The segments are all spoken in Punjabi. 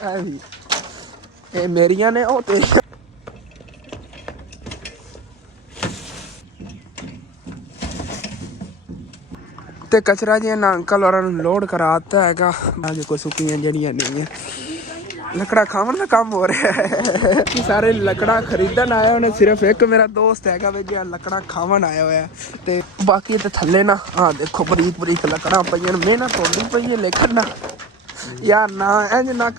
ये मेरिया ने ओ तेरी ते कचरा जी ना अंकल और लोड कराता है अजे कोई सुखियां जड़ियां नहीं है लकड़ा खावन का काम हो रहा है सारे लकड़ा खरीदन आया उन्हें सिर्फ एक मेरा दोस्त है जो लकड़ा खावन आया हुआ है ते बाकी तो थले ना हाँ देखो बरीक बरीक लकड़ा पईयां मेहनत होनी पई है लेकिन ना यार ना इंज ना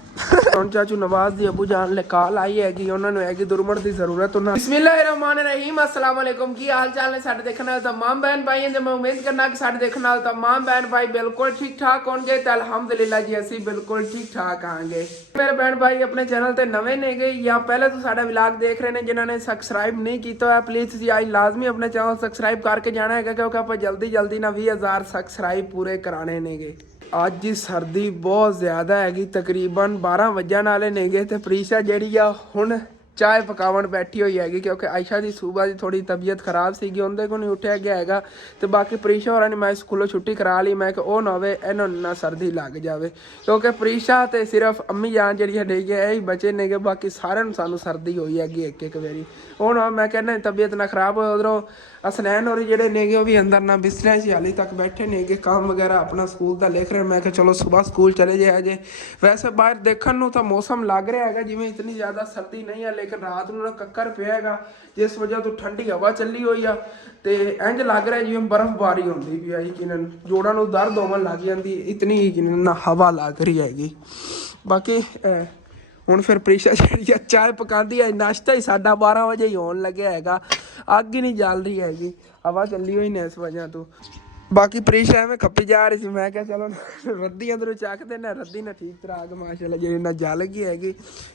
ਹੁਣ ਚਾਚੂ ਨਵਾਜ਼ ਦੀ ਅਬੂ ਜਾਨ ਲੈ ਕਾਲ ਆਈ ਹੈਗੀ ਉਹਨਾਂ ਨੂੰ ਹੈਗੀ ਦੁਰਮੜ ਦੀ ਜ਼ਰੂਰਤ ਉਹਨਾਂ ਬਿਸਮਿਲ੍ਲਾਹਿਰਰਹਿਮਾਨਿਰਰਹੀਮ अस्सलाम वालेकुम की हाल चाल ने साडे देखने वाले तमाम बहन भाई हैं मैं उम्मीद करना कि साडे देखने वाले तमाम बहन भाई बिल्कुल ठीक ठाक होंगे तो अल्हम्दुलिल्लाह जी असी बिल्कुल ठीक ठाक आएंगे मेरे बहन भाई अपने चैनल ते नवे ने गए या पहले तो साडा व्लॉग देख रहे हैं जिन्होंने सब्सक्राइब नहीं किया है प्लीज़ तुसीं आज लाजमी अपने चैनल सब्सक्राइब करके जाना है क्योंकि आप जल्दी जल्दी ना 20,000 सब्सक्राइब पूरे कराने नेगे ਅੱਜ ਦੀ ਸਰਦੀ ਬਹੁਤ ਜ਼ਿਆਦਾ ਹੈਗੀ ਤਕਰੀਬਨ 12 ਵਜਣ ਵਾਲੇ ਨੇਗੇ ਤੇ ਪ੍ਰੀਸ਼ਾ ਜਿਹੜੀ ਆ ਹੁਣ ਚਾय पकावन बैठी हुई हैगी क्योंकि आयशा की सुबह की थोड़ी तबीयत खराब सी उनके को नहीं उठा गया है तो बाकी प्रीशा होर ने मैं स्कूलों छुट्टी करा ली मैं कि ना हो इन्हों ना सर्दी लग जाए क्योंकि प्रीशा तो सिर्फ अम्मी जान जी नहीं गए यही बचे ने बाकी सारे सानू सर्दी हुई हैगी एक बारी हूँ मैं कहना तबीयत ना खराब हो उधरों असनैन और जोड़े नेगे भी अंदर ना बिस्तरे से हाली तक बैठे नेगे काम वगैरह अपना स्कूल का लिख रहे मैं चलो सुबह स्कूल चले जाए जे वैसे बाहर देखने तो मौसम लग रहा है जिमें इतनी ज़्यादा सर्दी नहीं है लेकिन रात को कक्कर पिया है जिस वजह तो ठंडी हवा चली हुई है तो इंज लग रहा है जिमें बर्फबारी होती भी है यकीनन जोड़ों को दर्द होवन लग जाती इतनी यकीनन हवा लग रही हैगी बाकी ਹੁਣ ਫਿਰ ਪ੍ਰੀਸ਼ਾ ਜਿਹੜੀ ਚਾय ਪਕਾਉਂਦੀ ਹੈ ਨਾਸ਼ਤਾ ਹੀ 12:30 ਵਜੇ ਹੀ ਹੋਣ ਲੱਗਿਆ ਹੈਗਾ ਅੱਗ ਹੀ ਨਹੀਂ ਜਲ ਰਹੀ ਹੈਗੀ ਹਵਾ ਚੱਲੀ ਹੋਈ ਨੇ ਇਸ ਵਜ੍ਹਾ ਤੋਂ ਬਾਕੀ ਪ੍ਰੀਸ਼ਾ ਐਵੇਂ ਖੱਪੀ ਜਾ ਰਹੀ ਸੀ ਮੈਂ ਕਿਹਾ ਚਲੋ ਰੱਦੀ ਅੰਦਰੋਂ ਚੱਕਦੇ ਨੇ ਰੱਦੀ ਨਾ ਠੀਕ ਤਰ੍ਹਾਂ ਅੱਗ ਮਾਸ਼ਾਅੱਲਾ ਜਿਹੜੀ ਨਾ ਜਲ ਗਈ ਹੈਗੀ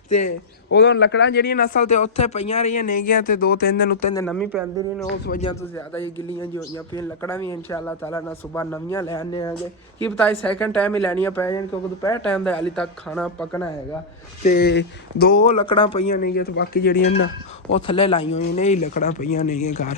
ਤੇ ਉਦੋਂ ਲੱਕੜਾਂ ਜਿਹੜੀਆਂ ਨਸਲ ਤੇ ਉੱਥੇ ਪਈਆਂ ਰਹੀਆਂ ਨੇਗੀਆਂ ਤੇ 2-3 ਦਿਨ ਉੱਤੇ ਨਵੀਂ ਪੈਂਦੀ ਰਹੀ ਨੇ ਉਸ ਵਜ੍ਹਾ ਤੋਂ ਜ਼ਿਆਦਾ ਹੀ ਗਿੱਲੀਆਂ ਜਿਹੀ ਹੋਈਆਂ ਪਈਆਂ ਲੱਕੜਾਂ ਵੀ ਇਨਸ਼ਾਅੱਲਾ ਤਾਲਾ ਨਾਲ ਸੁਬਾਹ ਨਵੀਆਂ ਲੈ ਆਉਂਦੇ ਹੈਗੇ ਕੀ ਪਤਾ ਸੈਕਿੰਡ ਟਾਈਮ ਹੀ ਲੈਣੀਆਂ ਪੈ ਜਾਣ ਕਿਉਂਕਿ ਦੁਪਹਿਰ ਟਾਈਮ ਦਾ ਹਾਲੇ ਤੱਕ ਖਾਣਾ ਪਕਣਾ ਹੈਗਾ ਤੇ 2 ਲੱਕੜਾਂ ਪਈਆਂ ਨੇਗੀਆਂ ਤੇ ਬਾਕੀ ਜਿਹੜੀਆਂ ਨਾ ਉਹ ਥੱਲੇ ਲਾਈਆਂ ਹੋਈਆਂ ਨੇ ਇਹ ਲੱਕੜਾਂ ਪਈਆਂ ਨੇਗੀਆਂ ਘਰ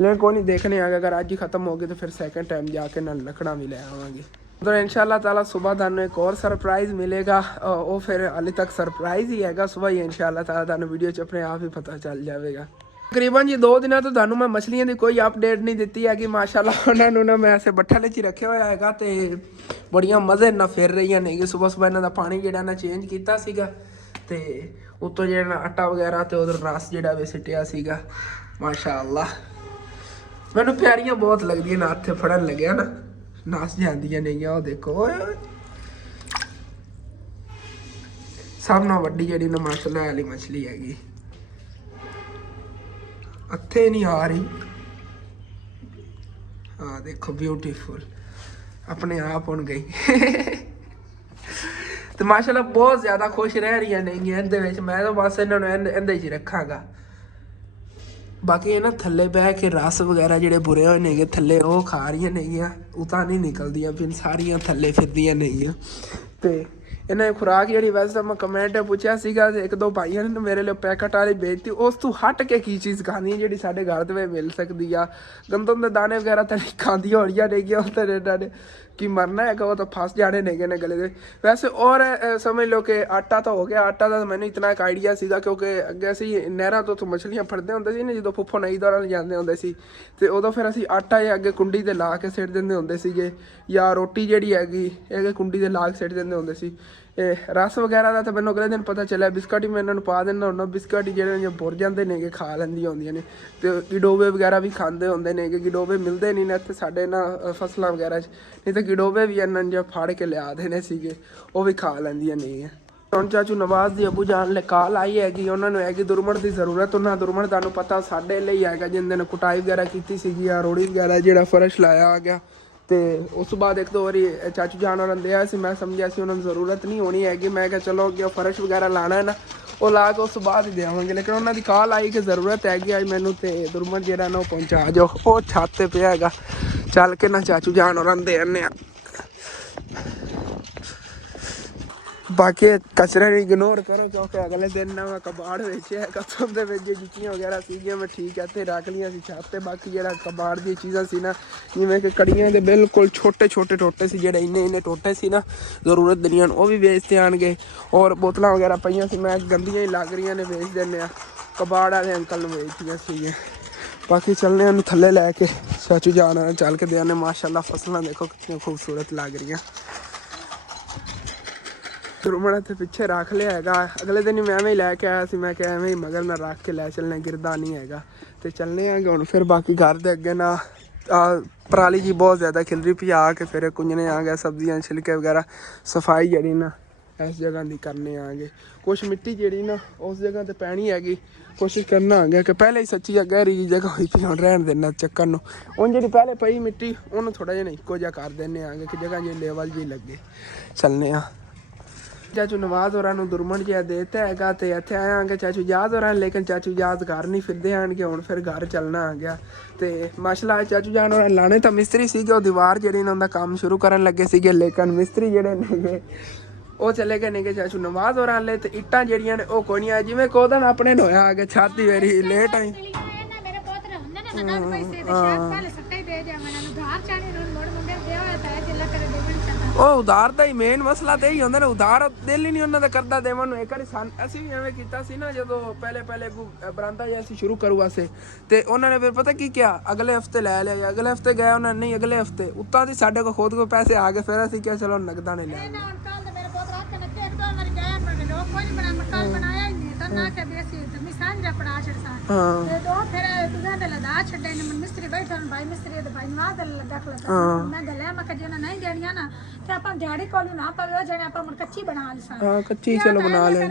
लेकिन कोई नहीं देखने आ गया अगर आज ही खत्म हो गए तो फिर सेकंड टाइम जाके ना लकड़ा भी ले आवांगे तो इंशाल्लाह ताला सुबह थानू एक और सरप्राइज़ मिलेगा वो फिर हाले तक सरप्राइज़ ही हैगा सुबह ही इंशाल्लाह ताला थानू वीडियो च अपने आप ही पता चल जाएगा तकरीबन जी 2 दिनों तो थानू मैं मछलियों की कोई अपडेट नहीं दी हैगी माशाल्लाह उन्होंने ना मैं ऐसे बट्ठा च रखे हुआ है तो बड़िया मज़े ना फिर रही ने सुबह सुबह इन्हों का पानी जो ना चेंज किया तो उत्तों जो आटा वगैरह तो उधर रस जोड़ा भी सिटिया माशाल्लाह मैनू प्यारियां बहुत लगदियां ना हत्थे फड़न लग्या ना नस जांदियां नहीं वो देखो सब ना वड्डी जी ना माशाल्लाह वाली मछली हैगी हत्थे नहीं आ रही हाँ देखो ब्यूटीफुल अपने आप हुण गई तो माशाल्लाह बहुत ज़्यादा खुश रह रही नहीं इहदे विच मैं तो बस इन्होंने इहदे च रखांगा बाकी ये ना थले बह के रस वगैरह जोड़े बुरे हुए ने थले वो खा रही नहीं उतां नहीं निकलदियां फिर सारियां थले फिरदियां नहीं तो इन्हें खुराक जी वैसे मैं कमेंट पूछा एक 2 भाइयों ने मेरे लिए पैकेट वाली बेचती उस तू हट के की चीज़ खानी है जी साढ़े घर में मिल सकती है गंदम के दाने वगैरह तो नहीं खाती हो रही नहीं कि मरना है वो तो फस जाने ने गले में वैसे और समझ लो कि आटा तो हो गया आटा का मैंने इतना एक आइडिया सीगा क्योंकि अगे असी नहर तो मछलियां फड़ते होंगे सी ना जो फुफ्फो नई दौरान जाते होंगे सी तो उदों फिर असी आटा अगे कुंडी ते ला के सिट देंदे होंगे सीगे या रोटी जिहड़ी हैगी अगे कुंडी ते ला के सिट देंदे होंगे सी रस वगैरह का तो मैंने अगले दिन पता चलिया बिस्कट ही मैं इन्होंने पा देना होना बिस्कट ही जो बुर जाते ने खा लेंदियां होंदियां ने तो गिडोवे वगैरह भी खाते होंगे ने गिडोवे मिलते नहीं ने इत्थे साडे ना फसलों वगैरह नहीं तो गिडोवे भी इन्होंने जो फाड़ के लिया देने सीगे वो भी खा लेंदियां नहीं है ਹੁਣ ਚਾਚੂ ਨਵਾਜ਼ ਦੀ ਅਬੂ ਜਾਨ ਲੈ ਕਾਲ ਆਈ ਹੈਗੀ ਉਹਨਾਂ ਨੂੰ ਹੈਗੀ ਦੁਰਮੜ ਦੀ ਜ਼ਰੂਰਤ ਉਹਨਾਂ ਦੁਰਮੜ ਤੁਹਾਨੂੰ ਪਤਾ ਸਾਡੇ ਲਈ ਹੈਗਾ ਜਿੰਦੇ ਨੇ ਕੁਟਾਈ ਵਗੈਰਾ ਕੀਤੀ ਸੀਗੀ ਆ ਰੋੜੀ ਵਗੈਰਾ ਜਿਹੜਾ ਫਰਸ਼ ਲਾਇਆ ਆ ਗਿਆ ਤੇ ਉਸ ਤੋਂ ਬਾਅਦ ਇੱਕ ਦੋ ਵਾਰੀ ਚਾਚੂ ਜਾਨ ਉਹਨਾਂ ਦੇ ਆਇਆ ਸੀ ਮੈਂ ਸਮਝਿਆ ਸੀ ਉਹਨਾਂ ਨੂੰ ਜ਼ਰੂਰਤ ਨਹੀਂ ਹੋਣੀ ਹੈਗੀ ਮੈਂ ਕਿਹਾ ਚਲੋ ਅੱਗੇ ਫਰਸ਼ ਵਗੈਰਾ ਲਾਣਾ ਹੈ ਨਾ ਉਹ ਲਾ ਕੇ ਉਸ ਤੋਂ ਬਾਅਦ ਹੀ ਦੇਵਾਂਗੇ ਲੇਕਿਨ ਉਹਨਾਂ ਦੀ ਕਾਲ ਆਈ ਕਿ ਜ਼ਰੂਰਤ ਹੈਗੀ ਅੱਜ ਮੈਨੂੰ ਤੇ ਦੁਰਮੜ ਜਿਹੜਾ ਨਾ ਉਹ ਪਹੁੰਚਾ ਜਾਓ ਉਹ ਛੱਤ ਤੇ ਪਿਆ ਹੈਗਾ ਚੱਲ ਕੇ ਨਾ ਚਾਚੂ ਜਾਨ ਉਹਨਾਂ ਦੇ ਆਨੇ ਆ बाकी कचरे ਨੂੰ ਇਗਨੋਰ ਕਰੋ ਕਿਉਂਕਿ ਅਗਲੇ ਦਿਨ ਨਵਾਂ ਕਬਾੜ ਵੇਚਿਆ ਕਸਮ ਦੇ ਵਿੱਚ ਜੁੱਤੀਆਂ ਵਗੈਰਾ ਸੀਗੀਆਂ ਮੈਂ ਠੀਕ ਇੱਥੇ ਰੱਖ ਲਈਆਂ ਸੀ ਛੱਤ ਤੇ ਬਾਕੀ ਜਿਹੜਾ ਕਬਾੜ ਦੀਆਂ ਚੀਜ਼ਾਂ ਸੀ ਨਾ ਜਿਵੇਂ ਕਿ ਕੜੀਆਂ ਦੇ ਬਿਲਕੁਲ ਛੋਟੇ ਛੋਟੇ ਟੋਟੇ ਸੀ ਜਿਹੜੇ ਇੰਨੇ ਟੋਟੇ ਸੀ ਨਾ ਜ਼ਰੂਰਤ ਦੀਆਂ ਉਹ ਵੀ ਵੇਚਦੇ ਆਣਗੇ ਔਰ ਬੋਤਲਾਂ ਵਗੈਰਾ ਪਈਆਂ ਸੀ ਮੈਂ ਗੰਦੀਆਂ ਹੀ ਲੱਗ ਰਹੀਆਂ ਨੇ ਵੇਚ ਦਿੰਦੇ ਆ ਕਬਾੜ ਵਾਲੇ ਅੰਕਲ ਨੂੰ ਵੇਚਦੀਆਂ ਸੀਗੀਆਂ बाकी चलने ਉਹਨੂੰ ਥੱਲੇ ਲੈ ਕੇ ਚਾਚੂ ਜਾਨ ਚੱਲ ਕੇ ਦੇ ਆਨੇ ਮਾਸ਼ਾਅੱਲਾ ਫਸਲਾਂ ਦੇਖੋ ਕਿੰਨੀਆਂ ਖੂਬਸੂਰਤ ਲੱਗ ਰਹੀਆਂ ਰੁਮਣਾ ਤੇ ਪਿੱਛੇ ਰੱਖ ਲਿਆ ਹੈਗਾ ਅਗਲੇ ਦਿਨ ਮੈਂ ਐਵੇਂ ਹੀ ਲੈ ਕੇ ਆਇਆ ਸੀ ਮੈਂ ਕਿਹਾ ਐਵੇਂ ਹੀ ਮਗਰ ਨਾ ਰੱਖ ਕੇ ਲੈ ਚੱਲਣੇ ਗਿਰਦਾ ਨਹੀਂ ਹੈਗਾ ਤੇ ਚੱਲਨੇ ਆਂਗੇ ਹੁਣ ਫਿਰ ਬਾਕੀ ਘਰ ਦੇ ਅੱਗੇ ਨਾ ਪਰਾਲੀ ਜੀ ਬਹੁਤ ਜ਼ਿਆਦਾ ਖਿਲਰੀ ਪਿਆ ਕੇ ਫਿਰ ਕੁੰਜਣੇ ਆ ਗਿਆ ਸਬਜ਼ੀਆਂ ਛਿਲਕੇ ਵਗੈਰਾ ਸਫਾਈ ਜਿਹੜੀ ਨਾ ਇਸ ਜਗ੍ਹਾ ਦੀ ਕਰਨੇ ਆਂਗੇ ਕੁਛ ਮਿੱਟੀ ਜਿਹੜੀ ਨਾ ਉਸ ਜਗ੍ਹਾ ਤੇ ਪੈਣੀ ਹੈਗੀ ਕੋਸ਼ਿਸ਼ ਕਰਨਾ ਆਂਗੇ ਕਿ ਪਹਿਲੇ ਹੀ ਸੱਚੀ ਗਹਿਰੀ ਜਗ੍ਹਾ ਹੋਈ ਪਈ ਹੁਣ ਰਹਿਣ ਦੇਣਾ ਚੱਕਰ ਨੂੰ ਹੁਣ ਜਿਹੜੀ ਪਹਿਲੇ ਪਈ ਮਿੱਟੀ ਉਹਨੂੰ ਥੋੜ੍ਹਾ ਜਿਹਾ ਇੱਕੋ ਜਿਹਾ ਕਰ ਦਿੰਦੇ ਆਂਗੇ ਕਿ ਜਗ੍ਹਾ ਜੇ ਲੈਵਲ ਜੀ ਲੱਗੇ ਚੱਲਨੇ ਆ ਚਾਚੂ ਨਵਾਜ਼ ਹੋਰਾਂ ਨੂੰ ਦੁਰਮਣ ਜਿਹਾ ਦੇਤਾ ਹੈਗਾ ਤੇ ਇੱਥੇ ਆਵਾਂਗੇ ਚਾਚੂ ਯਾਦ ਹੋਰਾਂ ਲੇਕਿਨ ਚਾਚੂ ਯਾਦ ਘਰ ਨਹੀਂ ਫਿਰਦੇ ਆਣਗੇ ਹੁਣ ਫਿਰ ਘਰ ਚੱਲਣਾ ਆ ਗਿਆ ਤੇ ਮਾਸ਼ਾਅੱਲਾ ਚਾਚੂ ਜਾਨ ਹੋਰਾਂ ਲਾਣੇ ਤਾਂ ਮਿਸਤਰੀ ਸੀਗੇ ਉਹ ਦੀਵਾਰ ਜਿਹੜੀ ਇਹਨਾਂ ਦਾ ਕੰਮ ਸ਼ੁਰੂ ਕਰਨ ਲੱਗੇ ਸੀਗੇ ਲੇਕਿਨ ਮਿਸਤਰੀ ਜਿਹੜੇ ਨੇਗੇ ਉਹ ਚਲੇ ਗਏ ਨੇਗੇ ਚਾਚੂ ਨਵਾਜ਼ ਹੋਰਾਂ ਲੈ ਤੇ ਇੱਟਾਂ ਜਿਹੜੀਆਂ ਨੇ ਉਹ ਕੋਈ ਨਹੀਂ ਆ ਜਿਵੇਂ ਕੋਦਨ ਆਪਣੇ ਨੂੰ ਹੋਇਆ ਆ ਗਿਆ ਛਾਤੀ ਵੇਰੀ ਲੇਟ ਆਈ ਉਹ ਉਧਾਰ ਦਾ ਹੀ ਮੇਨ ਮਸਲਾ ਤੇ ਹੀ ਹੁੰਦਾ ਨਾ ਉਧਾਰ ਦਿਲ ਹੀ ਨਹੀਂ ਉਹਨਾਂ ਦਾ ਕਰਦਾ ਦੇਵਨ ਨੂੰ ਇੱਕ ਵਾਰੀ ਅਸੀਂ ਵੀ ਐਵੇਂ ਕੀਤਾ ਸੀ ਨਾ ਜਦੋਂ ਪਹਿਲੇ ਬਰਾਂਦਾ ਜਿਹਾ ਅਸੀਂ ਸ਼ੁਰੂ ਕਰੂ ਵਾਸਤੇ ਤੇ ਉਹਨਾਂ ਨੇ ਫਿਰ ਪਤਾ ਕੀ ਕਿਹਾ ਅਗਲੇ ਹਫਤੇ ਲੈ ਲਿਆ ਅਗਲੇ ਹਫਤੇ ਗਏ ਉਹਨਾਂ ਨੇ ਨਹੀਂ ਅਗਲੇ ਹਫਤੇ ਉੱਤਾਂ ਦੀ ਸਾਡੇ ਕੋਲ ਖੁਦ ਕੋ ਪੈਸੇ ਆ ਗਏ ਫਿਰ ਅਸੀਂ ਕਿਹਾ ਚਲੋ ਨਗਦਾਂ ਨੇ ਲੈ ਕੱਚੀ ਚਲੋ ਬਣਾ ਲੈ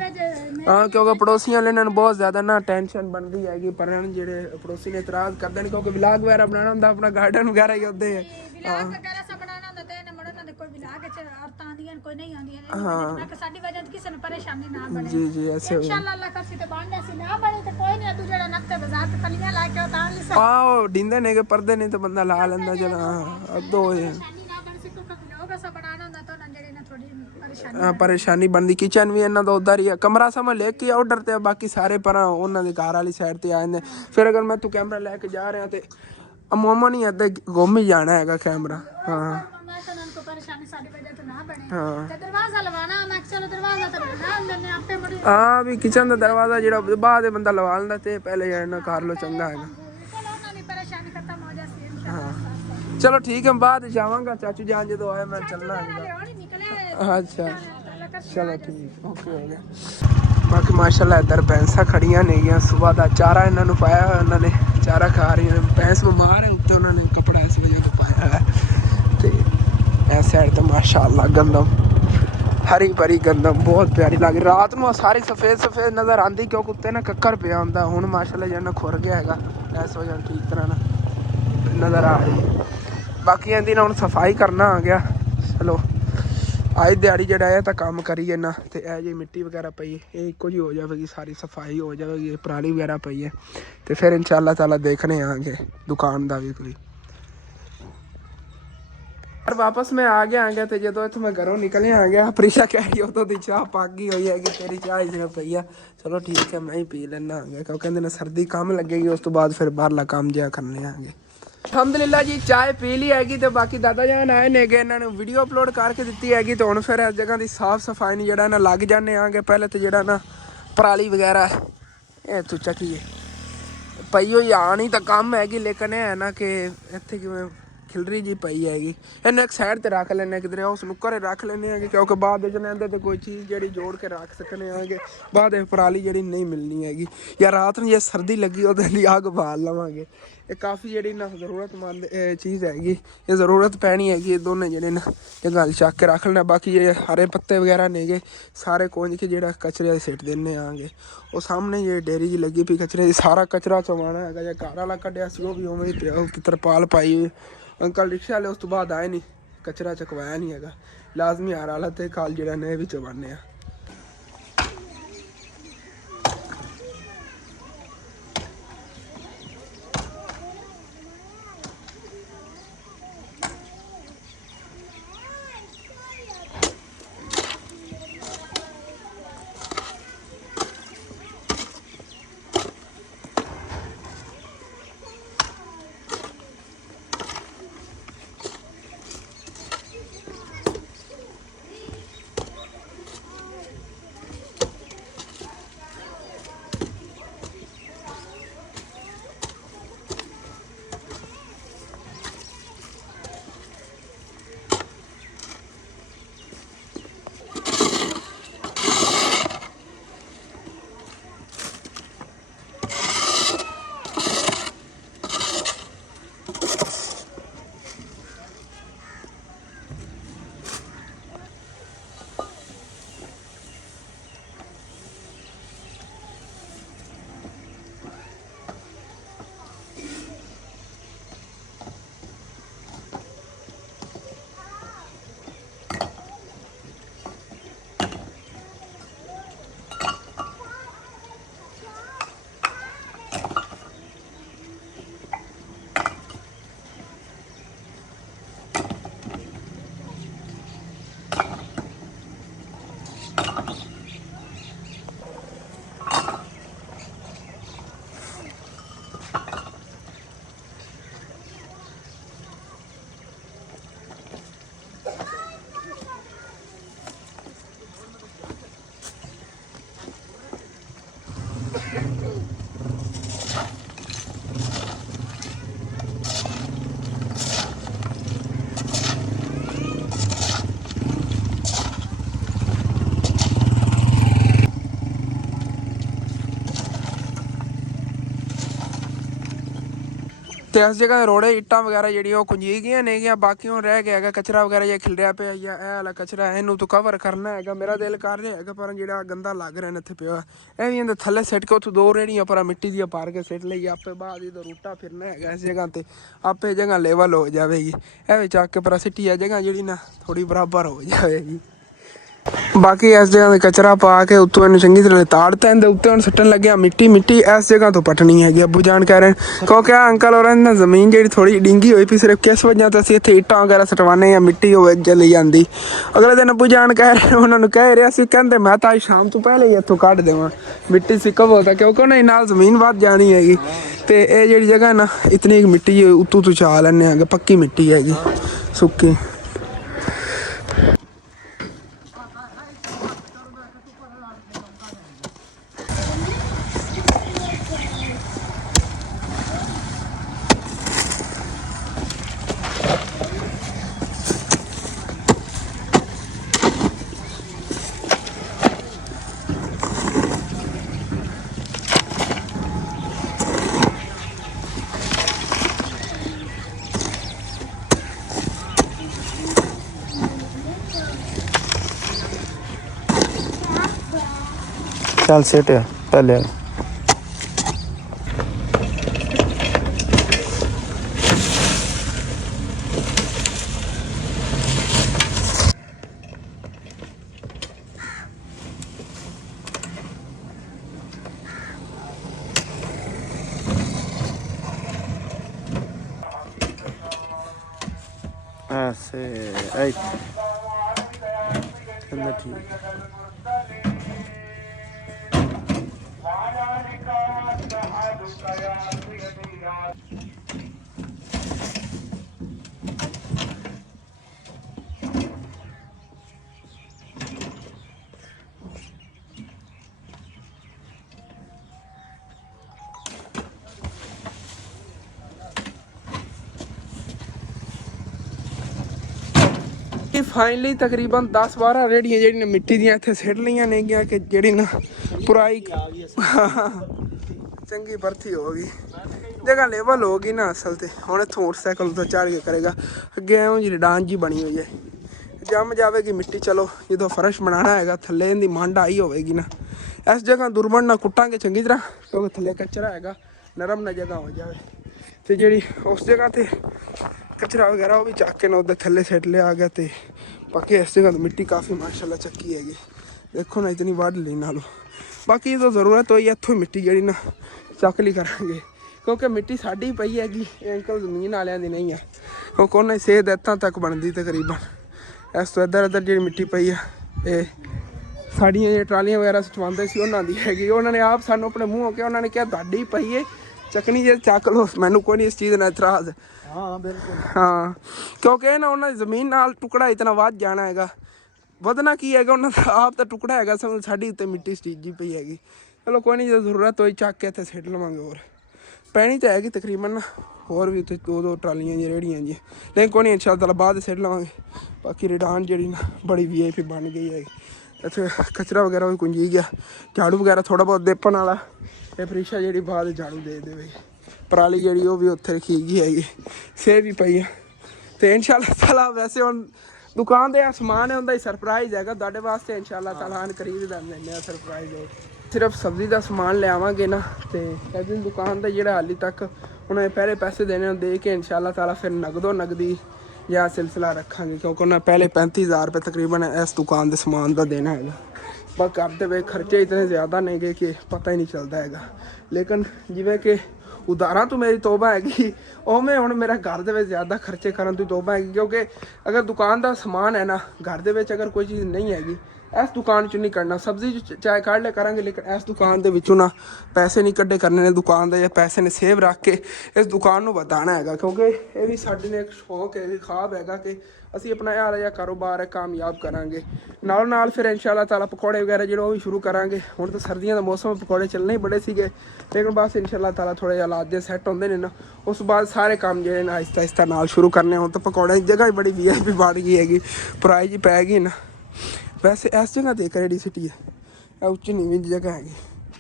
ਹਾਂ ਕਿਉਂਕਿ ਪੜੋਸੀਆਂ ਵਾਲੇ ਨੂੰ ਬਹੁਤ ਜ਼ਿਆਦਾ ਨਾ ਟੈਨਸ਼ਨ ਬਣਦੀ ਹੈਗੀ ਪਰ ਜਿਹੜੇ ਪੜੋਸੀ ਨੇ ਇਤਰਾਜ਼ ਕਰਦੇ ਨੇ ਕਿਉਂਕਿ ਵਲੌਗ ਵਗੈਰਾ ਬਣਾਉਣਾ ਹੁੰਦਾ ਆਪਣਾ ਗਾਰਡਨ ਵਗੈਰਾ ਹੀ ਹੁੰਦੇ ਹੈ ਕੋਈ ਨਹੀਂ ਆਉਂਦੀਆਂ ਨੇ ਮੈਂ ਸਾਡੀ ਵਜ੍ਹਾ ਤੇ ਕਿਸੇ ਨੂੰ ਪਰੇਸ਼ਾਨੀ ਨਾ ਬਣੇ ਜੀ ਜੀ ਐਸੇ ਇਨਸ਼ਾਅੱਲਾ ਅੱਲਾਹ ਕਰਸੀ ਤੇ ਬਾਂਡੇ ਸੀ ਨਾ ਬਣੇ ਤੇ ਕੋਈ ਨਹੀਂ ਤੂੰ ਜਿਹੜਾ ਨਕਤੇ ਬਾਜ਼ਾਰ ਤੇ ਕਲੀਆਂ ਲਾ ਕੇ ਉਤਾਰ ਲਈ ਆਹ ਢਿੰਦੇ ਨੇ ਕਿ ਪਰਦੇ ਨਹੀਂ ਤੇ ਬੰਦਾ ਲਾ ਲੈਂਦਾ ਚਲ ਅੱਧੋ ਹੋਏ ਪਰੇਸ਼ਾਨੀ ਬਣਦੀ ਕਿਚਨ ਵੀ ਇਹਨਾਂ ਦਾ ਉਧਰ ਹੀ ਹੈ ਕਮਰਾ ਸਮਝ ਲੈ ਕੇ ਆਰਡਰ ਤੇ ਬਾਕੀ ਸਾਰੇ ਪਰ ਉਹਨਾਂ ਦੇ ਘਰ ਵਾਲੀ ਸਾਈਡ ਤੇ ਆ ਜਾਂਦੇ ਫਿਰ ਅਗਰ ਮੈਂ ਤੂੰ ਕੈਮਰਾ ਲੈ ਕੇ ਜਾ ਰਿਹਾ ਤੇ ਅਮੂਮਨ ਹੀ ਇੱਦਾਂ ਗੁੰਮ ਹੀ ਜਾਣਾ ਹੈਗਾ ਕੈਮਰਾ ਹਾਂ ਹਾਂ ਵੀ ਕਿਚਨ ਦਾ ਦਰਵਾਜ਼ਾ ਜਿਹੜਾ ਬਾਅਦ ਬੰਦਾ ਲਵਾ ਲੈਂਦਾ ਤੇ ਪਹਿਲੇ ਜਾਣਾ ਕਰ ਲੋ ਚੰਗਾ ਹੈਗਾ ਹਾਂ ਚਲੋ ਠੀਕ ਹੈ ਬਾਅਦ ਜਾਵਾਂਗਾ ਚਾਚੂ ਜਾਨ ਜਦੋਂ ਆਇਆ ਮੈਂ ਚੱਲਣਾ ਅੱਛਾ ਚਲੋ ਠੀਕ ਓਕੇ ਹੋ ਗਿਆ ਬਾਕੀ ਮਾਸ਼ਾਅੱਲਾ ਇੱਧਰ ਭੈਂਸਾਂ ਖੜੀਆਂ ਨੇਗੀਆਂ ਸਵੇਰ ਦਾ ਚਾਰਾ ਇਹਨਾਂ ਨੂੰ ਪਾਇਆ ਹੋਇਆ ਉਹਨਾਂ ਨੇ ਚਾਰਾ ਖਾ ਰਹੀਆਂ ਨੇ ਭੈਂਸ ਬਿਮਾਰ ਹੈ ਉੱਤੇ ਉਹਨਾਂ ਨੇ ਕੱਪੜਾ ਇਸ ਵਜ੍ਹਾ ਤੋਂ ਪਾਇਆ ਹੋਇਆ ਤੇ ਇਸ ਸਾਈਡ ਤੇ ਮਾਸ਼ਾਅੱਲਾ ਗੰਦਮ ਹਰੀ ਭਰੀ ਗੰਦਮ ਬਹੁਤ ਪਿਆਰੀ ਲੱਗ ਰਹੀ ਰਾਤ ਨੂੰ ਸਾਰੀ ਸਫੇਦ ਨਜ਼ਰ ਆਉਂਦੀ ਕਿਉਂਕਿ ਉੱਤੇ ਨਾ ਕੱਕਰ ਪਿਆ ਹੁੰਦਾ ਹੁਣ ਮਾਸ਼ਾਅੱਲਾ ਜਿਹੜਾ ਖੁਰ ਗਿਆ ਹੈਗਾ ਇਸ ਵਜ੍ਹਾ ਠੀਕ ਤਰ੍ਹਾਂ ਨਾਲ ਨਜ਼ਰ ਆ ਰਹੀ ਬਾਕੀ ਇਹਦੀ ਨਾ ਹੁਣ ਸਫਾਈ ਕਰਨਾ ਆ ਗਿਆ ਚਲੋ ਅੱਜ ਦਿਹਾੜੀ ਜਿਹੜਾ ਇਹ ਤਾਂ ਕੰਮ ਕਰੀਏ ਨਾ ਤੇ ਇਹ ਜਿਹੀ ਮਿੱਟੀ ਵਗੈਰਾ ਪਈ ਇਹ ਇੱਕੋ ਜਿਹੀ ਹੋ ਜਾਵੇਗੀ ਸਾਰੀ ਸਫਾਈ ਹੋ ਜਾਵੇਗੀ ਪਰਾਲੀ ਵਗੈਰਾ ਪਈ ਹੈ ਤੇ ਫਿਰ ਇਨਸ਼ਾਅੱਲਾ ਤਾਲਾ ਦੇਖਣੇ ਆਂਗੇ ਦੁਕਾਨ ਦਾ ਵੀ ਕੋਈ ਪਰ ਵਾਪਸ ਮੈਂ ਆ ਗਿਆ ਤੇ ਜਦੋਂ ਇੱਥੋਂ ਮੈਂ ਘਰੋਂ ਨਿਕਲਿਆ ਆ ਗਿਆ ਪ੍ਰੀਸ਼ਾ ਕਹਿ ਰਹੀ ਉਦੋਂ ਦੀ ਚਾਹ ਪੱਕ ਗਈ ਹੋਈ ਹੈਗੀ ਤੇਰੀ ਚਾਹ ਇਸ ਨੇ ਪਈ ਆ ਚਲੋ ਠੀਕ ਹੈ ਮੈਂ ਹੀ ਪੀ ਲੈਣਾ ਆ ਗਿਆ ਕਿਉਂਕਿ ਕਹਿੰਦੇ ਨੇ ਸਰਦੀ ਕੰਮ ਲੱਗੇਗੀ ਉਸ ਤੋਂ ਬਾਅਦ ਫਿਰ ਬਾਹਰਲਾ ਕੰਮ ਜਿਹਾ ਕਰਨੇ ਆਂਗੇ ਅਲਹਮਦੁਲਿਲਾ ਜੀ ਚਾਹ ਪੀ ਲਈ ਹੈਗੀ ਤੇ ਬਾਕੀ ਦਾਦਾ ਜਾਨ ਆਏ ਨੇਗੇ ਇਹਨਾਂ ਨੂੰ ਵੀਡੀਓ ਅਪਲੋਡ ਕਰਕੇ ਦਿੱਤੀ ਹੈਗੀ ਤੇ ਹੁਣ ਫਿਰ ਇਸ ਜਗ੍ਹਾ ਦੀ ਸਾਫ਼ ਸਫਾਈ ਨੂੰ ਜਿਹੜਾ ਨਾ ਲੱਗ ਜਾਂਦੇ ਆਂਗੇ ਪਹਿਲੇ ਤੇ ਜਿਹੜਾ ਨਾ ਪਰਾਲੀ ਵਗੈਰਾ ਇਹ ਤੂੰ ਚੱਕੀਏ ਪਈ ਹੋਈ ਆਣੀ ਤਾਂ ਕੰਮ ਹੈਗੀ ਲੇਕਿਨ ਇਹ ਹੈ ਨਾ ਕਿ ਇੱਥੇ ਕਿਵੇਂ ਖਿਲਰੀ ਜੀ ਪਈ ਹੈਗੀ ਇਹਨੂੰ ਇੱਕ ਸਾਈਡ ਤੇ ਰੱਖ ਲੈਣੇ ਕਿਧਰੇ ਉਸ ਨੂੰ ਘਰੇ ਰੱਖ ਲੈਣੇ ਹੈਗੇ ਕਿਉਂਕਿ ਬਾਅਦ ਵਿੱਚ ਇਹਦੇ ਤੇ ਕੋਈ ਚੀਜ਼ ਜਿਹੜੀ ਜੋੜ ਕੇ ਰੱਖ ਸਕਣੇ ਆਂਗੇ ਬਾਅਦ ਵਿੱਚ ਪਰਾਲੀ ਜਿਹੜੀ ਨਹੀਂ ਮਿਲਣੀ ਹੈਗੀ ਜਾਂ ਰਾਤ ਨੂੰ ਜੇ ਸਰਦੀ ਲੱਗੀ ਉਹਦੇ ਲਈ ਅੱਗ ਬਾਲ ਲਵਾਂਗੇ ਇਹ ਕਾਫੀ ਜਿਹੜੀ ਨਾ ਜ਼ਰੂਰਤਮੰਦ ਚੀਜ਼ ਹੈਗੀ ਇਹ ਜ਼ਰੂਰਤ ਪੈਣੀ ਹੈਗੀ ਇਹ ਦੋਨੇ ਜਿਹੜੇ ਨਾ ਇਹ ਗੱਲ ਚੱਕ ਕੇ ਰੱਖ ਲੈਣਾ ਬਾਕੀ ਇਹ ਹਰੇ ਪੱਤੇ ਵਗੈਰਾ ਨੇਗੇ ਸਾਰੇ ਕੁੰਝ ਕੇ ਜਿਹੜਾ ਕਚਰੇ ਸਿੱਟ ਦਿੰਦੇ ਆਂਗੇ ਉਹ ਸਾਹਮਣੇ ਜਿਹੜੀ ਡੇਰੀ ਜੀ ਲੱਗੀ ਪਈ ਕਚਰੇ ਦੀ ਸਾਰਾ ਕਚਰਾ ਚਵਾਉਣਾ ਹੈਗਾ ਜਾਂ ਘਰ ਵਾਲਾ ਕੱਢਿਆ ਸੀ ਉਹ ਵੀ ਉਵੇਂ ਹੀ ਪਿਆ ਉਹ ਤਰਪਾਲ ਪਾਈ ਹੋਈ ਅੰਕਲ ਰਿਕਸ਼ਾ ਵਾਲੇ ਉਸ ਤੋਂ ਬਾਅਦ ਆਏ ਨਹੀਂ ਕਚਰਾ ਚਕਵਾਇਆ ਨਹੀਂ ਹੈਗਾ ਲਾਜ਼ਮੀ ਹਰ ਹਾਲਤ ਤੇ ਕਾਲ ਜਿਹੜਾ ਨੇ ਵੀ ਚਵਾਉਂਦੇ ਆ ਤੇ ਇਸ ਜਗ੍ਹਾ ਦੇ ਰੋੜੇ ਇੱਟਾਂ ਵਗੈਰਾ ਜਿਹੜੀਆਂ ਉਹ ਕੁੰਜੀ ਗਈਆਂ ਨੇਗੀਆਂ। ਬਾਕੀ ਹੁਣ ਰਹਿ ਗਿਆ ਹੈਗਾ ਕਚਰਾ ਵਗੈਰਾ ਜਿਹਾ ਖਿਲਰਿਆ ਪਿਆ ਜਾਂ ਇਹ ਵਾਲਾ ਕਚਰਾ, ਇਹਨੂੰ ਤਾਂ ਕਵਰ ਕਰਨਾ ਹੈਗਾ। ਮੇਰਾ ਦਿਲ ਕਰ ਰਿਹਾ ਹੈਗਾ ਪਰ ਜਿਹੜਾ ਗੰਦਾ ਲੱਗ ਰਿਹਾ ਨੇ ਇੱਥੇ ਪਿਆ, ਇਹ ਵੀ ਇਹਦੇ ਥੱਲੇ ਸਿੱਟ ਕੇ ਉੱਥੋਂ 2 ਰੇੜੀਆਂ ਪਰ ਮਿੱਟੀ ਦੀਆਂ ਪਾਰ ਕੇ ਸਿੱਟ ਲਈ ਆਪੇ। ਬਾਅਦ ਇਹਦਾ ਰੂਟਾ ਫਿਰਨਾ ਹੈਗਾ ਇਸ ਜਗ੍ਹਾ ਤੇ, ਆਪੇ ਜਗ੍ਹਾ ਲੈਵਲ ਹੋ ਜਾਵੇਗੀ। ਇਹ ਵੀ ਚੱਕ ਕੇ ਪਰ ਸਿੱਟੀ ਆ ਜਗ੍ਹਾ ਜਿਹੜੀ ਨਾ ਥੋੜੀ ਬਰਾਬਰ ਹੋ ਜਾਵੇਗੀ। ਬਾਕੀ ਇਸ ਜਗ੍ਹਾ ਤੇ ਕਚਰਾ ਪਾ ਕੇ ਉੱਤੋਂ ਇਹਨੂੰ ਚੰਗੀ ਤਰ੍ਹਾਂ ਤਾੜਤਾ। ਇਹਦੇ ਉੱਤੇ ਹੁਣ ਸੁੱਟਣ ਲੱਗਿਆ ਮਿੱਟੀ। ਮਿੱਟੀ ਇਸ ਜਗ੍ਹਾ ਤੋਂ ਪੱਟਣੀ ਹੈਗੀ। ਅੱਬੂ ਜਾਨ ਕਹਿ ਰਹੇ ਕਿਉਂਕਿ ਅੰਕਲ ਹੋਰਾਂ ਦੀ ਜ਼ਮੀਨ ਜਿਹੜੀ ਥੋੜੀ ਡਿੰਗੀ ਹੋਈ ਪਈ, ਸਿਰਫ ਕਿਸ ਵਜ੍ਹਾ ਤੋਂ ਅਸੀਂ ਇੱਥੇ ਇੱਟਾਂ ਵਗੈਰਾ ਸਟਵਾਉਂਦੇ ਜਾਂ ਮਿੱਟੀ ਹੋਵੇ ਚਲੀ ਜਾਂਦੀ। ਅਗਲੇ ਦਿਨ ਅੱਬੂ ਜਾਨ ਕਹਿ ਰਹੇ, ਉਹਨਾਂ ਨੂੰ ਕਹਿ ਰਿਹਾ ਸੀ, ਕਹਿੰਦੇ ਮੈਂ ਤਾਂ ਅੱਜ ਸ਼ਾਮ ਤੋਂ ਪਹਿਲੇ ਹੀ ਇੱਥੋਂ ਕੱਢ ਦੇਵਾਂ ਮਿੱਟੀ ਸਿੱਕਮ ਹੋ ਤਾਂ, ਕਿਉਂਕਿ ਉਹਨਾਂ ਨਾਲ ਜ਼ਮੀਨ ਵੱਧ ਜਾਣੀ ਹੈਗੀ। ਤੇ ਇਹ ਜਿਹੜੀ ਜਗ੍ਹਾ ਨਾ ਇਤਨੀ ਮਿੱਟੀ ਉੱਤੋਂ ਤੋਂ ਚਾ ਲੈਂਦੇ ਹੈਗੇ, ਪੱਕੀ ਮਿੱਟੀ ਹੈਗੀ ਸੁੱਕੀ। चल सेट है पहले ऐसे ठीक। फाइनली तकरीबन 10-12 रेड़ियाँ जी मिट्टी दी इत्थे सिट लियां ने कि जी ना पुराई चंगी बरथी होगी, जगह लेवल होगी ना असल तो। हुण इत्थों मोटरसाइकिल तो चढ़ के करेगा, अगे एवं जी डांस जी बनी हुई है, जम जाएगी मिट्टी। चलो जो फर्श बनाना है थले इहदी मंड आई होगी ना, इस जगह दुरबन ना कुटांगे चंगी तरह क्योंकि थले कचरा है, नरम ना जगह हो जाए। तो जी उस जगह पर कचरा वगैरह वो भी चक के ना उधर थले सैट लिया गया। तो बाकी इस जगह तो मिट्टी काफ़ी माशाल्लाह चक्की हैगी, देखो ना इतनी वढ़ ली नालों। बाकी तो ज़रूरत होई इत्थों मिट्टी जी ना चक ली करांगे क्योंकि मिट्टी साड़ी पई हैगी, अंकल जमीन वालियां दी नहीं है क्योंकि उन्हें सेहत इत्थां तक बनती तकरीबन। इस तो इधर इधर जी मिट्टी पई है ये साड़ियाँ जी ट्रालियां वगैरह सटवांदे सी उन्हां दी हैगी। उन्होंने आप सानू अपने मूँहों कहा, उन्होंने कहा तुहाडी पई है चकनी जे चक लो, मैनू कोई नहीं इस चीज़ नाल इतराज़। हाँ बिल्कुल हाँ, क्योंकि ना उन्होंने जमीन नाल टुकड़ा इतना वध जाना हैगा, ਵਧਣਾ ਕੀ ਹੈਗਾ ਉਹਨਾਂ ਦਾ ਆਪ ਤਾਂ ਟੁਕੜਾ ਹੈਗਾ, ਸਮਝ ਸਾਡੀ ਉੱਤੇ ਮਿੱਟੀ ਸਟੀਜੀ ਪਈ ਹੈਗੀ। ਚਲੋ ਕੋਈ ਨਹੀਂ, ਜਦੋਂ ਜ਼ਰੂਰਤ ਹੋਈ ਚੱਕ ਕੇ ਇੱਥੇ ਸਿੱਟ ਲਵਾਂਗੇ। ਹੋਰ ਪੈਣੀ ਤਾਂ ਹੈਗੀ ਤਕਰੀਬਨ ਹੋਰ ਵੀ ਉੱਥੇ 2-2 ਟਰਾਲੀਆਂ ਜੀ ਰੇੜੀਆਂ ਜੀ, ਲੇਕਿਨ ਕੋਈ ਨਹੀਂ ਇੰਸ਼ਾਅੱਲਾ ਤਾਲਾ ਬਾਅਦ ਸਿੱਟ ਲਵਾਂਗੇ। ਬਾਕੀ ਰਿਡਾਨ ਜਿਹੜੀ ਨਾ ਬੜੀ VIP ਬਣ ਗਈ ਹੈਗੀ। ਇੱਥੇ ਕਚਰਾ ਵਗੈਰਾ ਵੀ ਕੁੰਜੀ ਗਿਆ, ਝਾੜੂ ਵਗੈਰਾ ਥੋੜ੍ਹਾ ਬਹੁਤ ਦੇਪਣ ਵਾਲਾ। ਇਹ ਫਰੀਸ਼ਾ ਜਿਹੜੀ ਬਾਅਦ ਝਾੜੂ ਦੇ ਦੇਵੇ, ਪਰਾਲੀ ਜਿਹੜੀ ਉਹ ਵੀ ਉੱਥੇ ਰੱਖੀ ਗਈ ਹੈਗੀ, ਸੇਬ ਵੀ ਪਈ ਆ। ਤੇ ਇੰਸ਼ਾਅੱਲਾ ਤਾਲਾ ਵੈਸੇ ਹੁਣ दुकान दे समान है उनका ही सरप्राइज़ हैगा तुहाडे वास्ते इंशाअल्लाह ताला खरीद देने सरप्राइज़ हो। सिर्फ सब्जी का समान ले आवांगे ना तो इस दिन दुकान का जोड़ा हाली तक उन्हें पहले पैसे देने दे के इंशाअल्लाह ताला फिर नगदो नगदी या सिलसिला रखांगे क्योंकि उन्हें पहले 35,000 रुपये तकरीबन इस दुकान के समान का देना है। पर करते हुए खर्चे इतने ज़्यादा नहीं गए कि पता ही नहीं चलता है। लेकिन जिमें कि उधारा तो मेरी तौबा हैगी, उवें हुण मेरा घर दे विच ज़्यादा खर्चे करन दी तौबा हैगी क्योंकि अगर दुकान का समान है ना घर दे विच अगर कोई चीज़ नहीं हैगी इस दुकान चो नहीं करना। सब्जी चाहे कढ़ ले करांगे लेकिन इस दुकान दे विचों ना पैसे नहीं कड्ढे करने ने दुकान दे, या पैसे ने सेव रख के इस दुकान नूं वधाना हैगा क्योंकि ये भी साडे ने एक शौक है, ख्वाब हैगा कि ਅਸੀਂ ਆਪਣਾ ਯਾਰ ਜਿਹਾ ਕਾਰੋਬਾਰ ਹੈ ਕਾਮਯਾਬ ਕਰਾਂਗੇ। ਨਾਲ ਨਾਲ ਫਿਰ ਇੰਸ਼ਾਅੱਲਾ ਤਾਲਾ ਪਕੌੜੇ ਵਗੈਰਾ ਜਿਹੜੇ ਉਹ ਵੀ ਸ਼ੁਰੂ ਕਰਾਂਗੇ। ਹੁਣ ਤਾਂ ਸਰਦੀਆਂ ਦਾ ਮੌਸਮ, ਪਕੌੜੇ ਚੱਲਣੇ ਹੀ ਬੜੇ ਸੀਗੇ ਲੇਕਿਨ ਬਸ ਇੰਸ਼ਾਅੱਲਾ ਤਾਲਾ ਥੋੜ੍ਹੇ ਜਿਹੇ ਹਾਲਾਤ ਜੇ ਸੈੱਟ ਹੁੰਦੇ ਨੇ ਨਾ ਉਸ ਤੋਂ ਬਾਅਦ ਸਾਰੇ ਕੰਮ ਜਿਹੜੇ ਨੇ ਆਹਿਸਤਾ ਆਹਿਸਤਾ ਨਾਲ ਸ਼ੁਰੂ ਕਰਨੇ। ਹੁਣ ਤਾਂ ਪਕੌੜਿਆਂ ਦੀ ਜਗ੍ਹਾ ਹੀ ਬੜੀ VIP ਬਣ ਗਈ ਹੈਗੀ, ਪ੍ਰਾਈਜ਼ ਪੈ ਗਈ ਨਾ। ਵੈਸੇ ਇਸ ਜਗ੍ਹਾ 'ਤੇ ਇੱਕ ਰੇਹੜੀ ਸਿੱਟੀ ਹੈ, ਇਹ ਉੱਚੀ ਨੀਵੀਂ ਦੀ ਜਗ੍ਹਾ ਹੈਗੀ।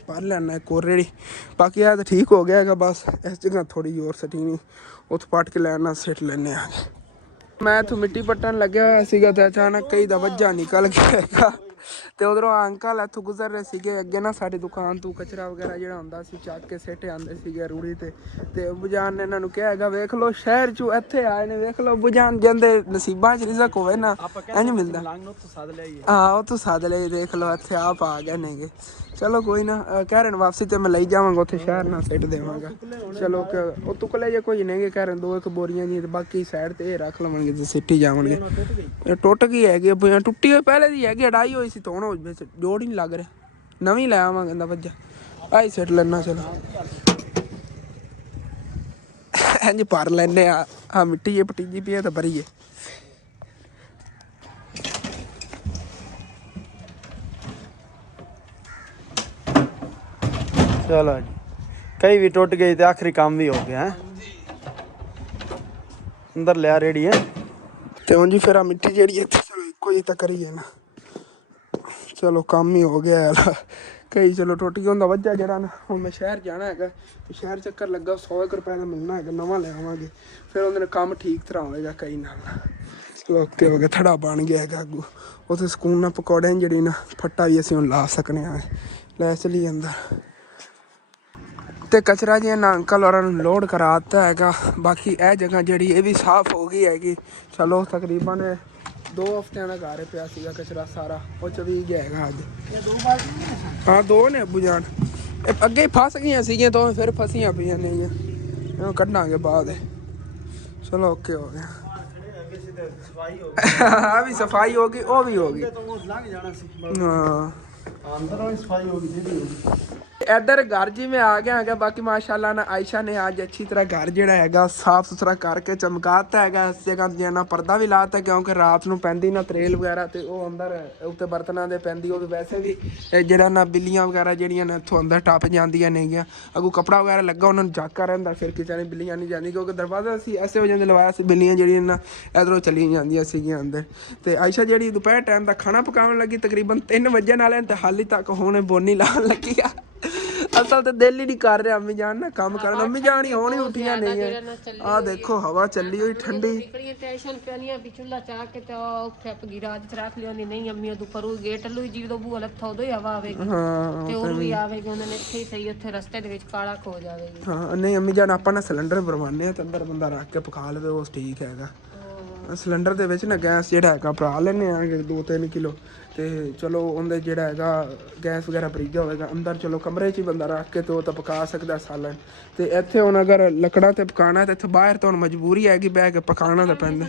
ਭਰ ਲੈਣਾ ਕੋਰੇੜੀ। ਬਾਕੀ ਆ ਤਾਂ ਠੀਕ ਹੋ ਗਿਆ ਹੈਗਾ, ਬਸ ਇਸ ਜਗ੍ਹਾ ਥੋੜੀ ਜਿਹੀ ਹੋਰ ਸਟੀਨੀ ਉੱਥੋਂ ਪੱਟ ਕੇ ਲੈਣਾ ਸਿੱਟ ਲੈਣੇ ਆ। ਮੈਂ ਇੱਥੋਂ ਮਿੱਟੀ ਪੱਟਣ ਲੱਗਿਆ ਹੋਇਆ ਸੀਗਾ ਤੇ ਅਚਾਨਕ ਕਈ ਦਾ ਵੱਜਾ ਨਿਕਲ ਗਿਆ ਹੈਗਾ ਤੇ ਉਧਰੋਂ ਅੰਕਲ ਇੱਥੋਂ ਗੁਜ਼ਰ ਰਹੇ ਸੀਗੇ। ਅੱਗੇ ਨਾ ਸਾਡੀ ਦੁਕਾਨ ਤੋਂ ਕਚਰਾ ਵਗੈਰਾ ਜਿਹੜਾ ਹੁੰਦਾ ਸੀ ਚੱਕ ਕੇ ਸਿੱਟ ਆਉਂਦੇ ਸੀਗੇ ਰੂੜੀ ਤੇ ਅੱਬੂ ਜਾਨ ਨੇ ਇਹਨਾਂ ਨੂੰ ਕਿਹਾ ਹੈਗਾ ਵੇਖ ਲਓ ਸ਼ਹਿਰ ਚੋਂ ਇੱਥੇ ਆਏ ਨੇ, ਵੇਖ ਲਓ ਅੱਬੂ ਜਾਨ ਜਾਂਦੇ ਨਸੀਬਾਂ 'ਚ ਰਿਜ਼ਕ ਹੋਵੇ ਨਾ ਇੰਝ ਮਿਲਦਾ। ਹਾਂ ਉੱਥੋਂ ਸੱਦ ਲਈ, ਦੇਖ ਲਓ ਇੱਥੇ ਆਪ ਆ ਗਏ ਨੇਗੇ। ਚਲੋ ਕੋਈ ਨਾ, ਕਹਿ ਰਹੇ ਵਾਪਸੀ ਤੇ ਮੈਂ ਲਈ ਜਾਵਾਂਗਾ ਉੱਥੇ ਸ਼ਹਿਰ ਨਾਲ ਸਿੱਟ ਦੇਵਾਂਗਾ। ਚਲੋ ਉਹ ਤੁਕਲੇ ਜੇ ਕੁਝ ਨੇਗੇ, ਕਹਿ ਰਹੇ 2-1 ਬੋਰੀਆਂ ਜੀ ਤੇ ਬਾਕੀ ਸਾਈਡ ਤੇ ਇਹ ਰੱਖ ਲਵਾਂਗੇ ਤੇ ਸਿੱਟੀ ਜਾਵਾਂਗੇ। ਇਹ ਟੁੱਟ ਗਈ ਹੈਗੀ, ਟੁੱਟੀ ਹੋਈ ਪਹਿਲੇ ਦੀ ਹੈਗੀ, ਅੜਾਈ ਹੋਈ ਸੀ ਧੋਣ ਵਿੱਚ ਜੋੜ ਹੀ ਨਹੀਂ ਲੱਗ ਰਿਹਾ, ਨਵੀਂ ਲੈ ਆਵਾਂਗੇ ਕਹਿੰਦਾ ਵੱਜਾ ਆਹੀ ਸਿੱਟ ਲੈਣਾ। ਚਲੋ ਇੰਝ ਭਰ ਲੈਨੇ ਆ ਮਿੱਟੀ ਜੇ ਪਟੀਜੀ ਪਈ ਤਾਂ ਭਰੀਏ। चलो जी, कई भी टूट गई तो आखिरी काम भी हो गया है। अंदर लिया रेडी है ਤੇ ਹੁਣ ਜੀ ਫਿਰ ਆ ਮਿੱਟੀ ਜਿਹੜੀ ਇੱਥੇ ਚਲੋ ਇੱਕੋ ਜਿਹੀ ਤਾਂ ਕਰੀਏ ਨਾ। ਚਲੋ ਕੰਮ ਹੀ ਹੋ ਗਿਆ ਯਾਰ, ਕਈ ਚਲੋ ਟੁੱਟ ਗਿਆ ਹੁੰਦਾ ਵੱਜਾ ਜਿਹੜਾ ਨਾ। ਹੁਣ ਮੈਂ ਸ਼ਹਿਰ ਜਾਣਾ ਹੈਗਾ ਤੇ ਸ਼ਹਿਰ ਚੱਕਰ ਲੱਗਾ, 100 ਰੁਪਏ ਦਾ ਮਿਲਣਾ ਹੈਗਾ, ਨਵਾਂ ਲੈ ਆਵਾਂਗੇ ਫਿਰ ਉਹਦੇ ਨਾਲ ਕੰਮ ਠੀਕ ਤਰ੍ਹਾਂ ਹੋਏਗਾ ਕਈ ਨਾਲ। ਚਲੋ ਓਕੇ ਹੋ ਗਿਆ, ਥੜਾ ਬਣ ਗਿਆ ਹੈਗਾ ਅੱਗੂ ਉੱਥੇ ਸਕੂਨ ਨਾਲ ਪਕੌੜੇ ਜਿਹੜੀ ਨਾ ਫੱਟਾ ਵੀ ਅਸੀਂ ਹੁਣ ਲਾ ਸਕਨੇ ਹਾਂ। ਲੈ ਚਲੀ ਅੰਦਰ ਤੇ ਕਚਰਾ ਜੀ ਨਾ ਅੰਕਲ ਹੋਰਾਂ ਨੂੰ ਲੋਡ ਕਰਾ ਦਿੱਤਾ ਹੈਗਾ। ਬਾਕੀ ਇਹ ਜਗ੍ਹਾ ਜਿਹੜੀ ਇਹ ਵੀ ਸਾਫ਼ ਹੋ ਗਈ ਹੈਗੀ। ਚਲੋ ਤਕਰੀਬਨ 2 ਹਫ਼ਤਿਆਂ ਦਾ ਘਰ ਪਿਆ ਸੀਗਾ ਕਚਰਾ ਸਾਰਾ, ਉਹ 'ਚ ਵੀ ਗਿਆ ਹੈਗਾ ਅੱਜ। ਹਾਂ 2 ਨੇ ਅੱਬੂ ਜਾਨ, ਇਹ ਅੱਗੇ ਹੀ ਫਸ ਗਈਆਂ ਸੀਗੀਆਂ ਤਾਂ ਫਿਰ ਫਸੀਆਂ ਪਈਆਂ ਨੇ ਇਹਨੂੰ ਕੱਢਾਂਗੇ ਬਾਅਦ। ਚਲੋ ਓਕੇ ਹੋ ਗਿਆ। ਆ ਵੀ ਸਫਾਈ ਹੋ ਗਈ, ਉਹ ਵੀ ਹੋ ਗਈ। ਹਾਂ अंदर सफाई होगी दीदी। ਇੱਧਰ ਘਰ ਜਿਵੇਂ ਆ ਗਿਆ ਹੈਗਾ। ਬਾਕੀ ਮਾਸ਼ਾਅੱਲਾ ਨਾ ਆਇਸ਼ਾ ਨੇ ਅੱਜ ਅੱਛੀ ਤਰ੍ਹਾਂ ਘਰ ਜਿਹੜਾ ਹੈਗਾ ਸਾਫ਼ ਸੁਥਰਾ ਕਰਕੇ ਚਮਕਾਤਾ ਹੈਗਾ। ਇਸ ਜਗ੍ਹਾ ਤੇ ਨਾ ਪਰਦਾ ਵੀ ਲਾਤਾ ਕਿਉਂਕਿ ਰਾਤ ਨੂੰ ਪੈਂਦੀ ਨਾ ਤਰੇਲ ਵਗੈਰਾ ਤੇ ਉਹ ਅੰਦਰ ਉੱਤੇ ਬਰਤਨਾਂ ਦੇ ਪੈਂਦੀ। ਉਹ ਵੈਸੇ ਵੀ ਜਿਹੜਾ ਨਾ ਬਿੱਲੀਆਂ ਵਗੈਰਾ ਜਿਹੜੀਆਂ ਨੇ ਇੱਥੋਂ ਅੰਦਰ ਟੱਪ ਜਾਂਦੀਆਂ ਨੇਗੀਆਂ। ਅੱਗੋਂ ਕੱਪੜਾ ਵਗੈਰਾ ਲੱਗਾ ਉਹਨਾਂ ਨੂੰ ਝਾਕਾ ਰਹਿੰਦਾ, ਫਿਰ ਕਿਚਨ ਬਿੱਲੀਆਂ ਨਹੀਂ ਜਾਂਦੀ ਕਿਉਂਕਿ ਦਰਵਾਜ਼ਾ ਅਸੀਂ ਐਸੇ ਵਜ੍ਹਾ 'ਤੇ ਲਵਾਇਆ ਸੀ ਬਿੱਲੀਆਂ ਜਿਹੜੀਆਂ ਨਾ ਇੱਧਰੋਂ ਚਲੀਆਂ ਜਾਂਦੀਆਂ ਸੀਗੀਆਂ ਅੰਦਰ। ਤੇ ਆਇਸ਼ਾ ਜਿਹੜੀ ਦੁਪਹਿਰ ਟਾਈਮ ਦਾ ਖਾਣਾ ਪਕਾਉਣ ਲੱਗੀ ਤਕਰੀਬਨ 3 ਵਜੇ ਨਾਲ ਤੇ ਹਾਲੀ ਤੱਕ ਹੁਣ ਬੋਨੀ ਲਾਉਣ ਲੱਗੀ ਆ। ਅਸਲ ਤੇ ਦਿਲ ਹੀ ਨਹੀਂ ਕਰ ਰਿਹਾ ਅੰਮੀ ਜਾਨ ਨਾ ਕੰਮ ਕਰਨ। ਅੰਮੀ ਜਾਨ ਹੀ ਹੁਣ ਹੀ ਉੱਠੀਆਂ ਨਹੀਂ ਹੈ। ਆਹ ਦੇਖੋ ਹਵਾ ਚੱਲੀ ਹੋਈ ਠੰਡੀ। ਟੈਨਸ਼ਨ ਪੈਣੀਆਂ ਵੀ ਚੁੱਲਾ ਚਾਹ ਕੇ ਤੇ ਉੱਥੇ ਆਪਣੀ ਰਾਤ ਚ ਰੱਖ ਲਿਆਉਂਦੀ ਨਹੀਂ ਅੰਮੀ ਉਦੋਂ ਪਰੂ ਗੇਟ ਲੂ ਜੀ ਉਦੋਂ ਬੂਹਾ ਲੱਥਾ ਉਦੋਂ ਹੀ ਹਵਾ ਆਵੇਗੀ ਤੇ ਉਹ ਵੀ ਆਵੇਗੀ। ਉਹਨਾਂ ਨੇ ਇੱਥੇ ਹੀ ਸਹੀ ਉੱਥੇ ਰਸਤੇ ਦੇ ਵਿੱਚ ਕਾਲਾ ਖੋ ਜਾਵੇਗੀ। ਹਾਂ ਨਹੀਂ ਅੰਮੀ ਜਾਨ ਆਪਾਂ ਨਾ ਸਿਲੰਡਰ ਭਰਵਾਉਂਦੇ ਆ ਤੇ ਅੰਦਰ ਬੰਦਾ ਰੱਖ ਕੇ ਪਕਾ ਲਵੇ, ਉਹ ਠੀਕ ਹੈਗਾ। ਸਿਲੰਡਰ ਦੇ ਵਿੱਚ ਨਾ ਗੈਸ ਜਿਹੜਾ ਹੈਗਾ ਭਰਾ ਲੈਂਦੇ ਆ 2-3 ਕਿਲੋ ਤੇ ਚਲੋ ਉਹਦੇ ਜਿਹੜਾ ਹੈਗਾ ਗੈਸ ਵਗੈਰਾ ਭਰੀਜਾ ਹੋਵੇਗਾ ਅੰਦਰ। ਚਲੋ ਕਮਰੇ 'ਚ ਹੀ ਬੰਦਾ ਰੱਖ ਕੇ ਤੇ ਉਹ ਤਾਂ ਪਕਾ ਸਕਦਾ ਸਾਲਨ। ਤੇ ਇੱਥੇ ਹੁਣ ਅਗਰ ਲੱਕੜਾਂ ਤੇ ਪਕਾਉਣਾ ਤੇ ਇੱਥੇ ਬਾਹਰ ਤਾਂ ਹੁਣ ਮਜਬੂਰੀ ਹੈਗੀ ਬਹਿ ਕੇ ਪਕਾਉਣਾ ਤਾਂ ਪੈਂਦਾ।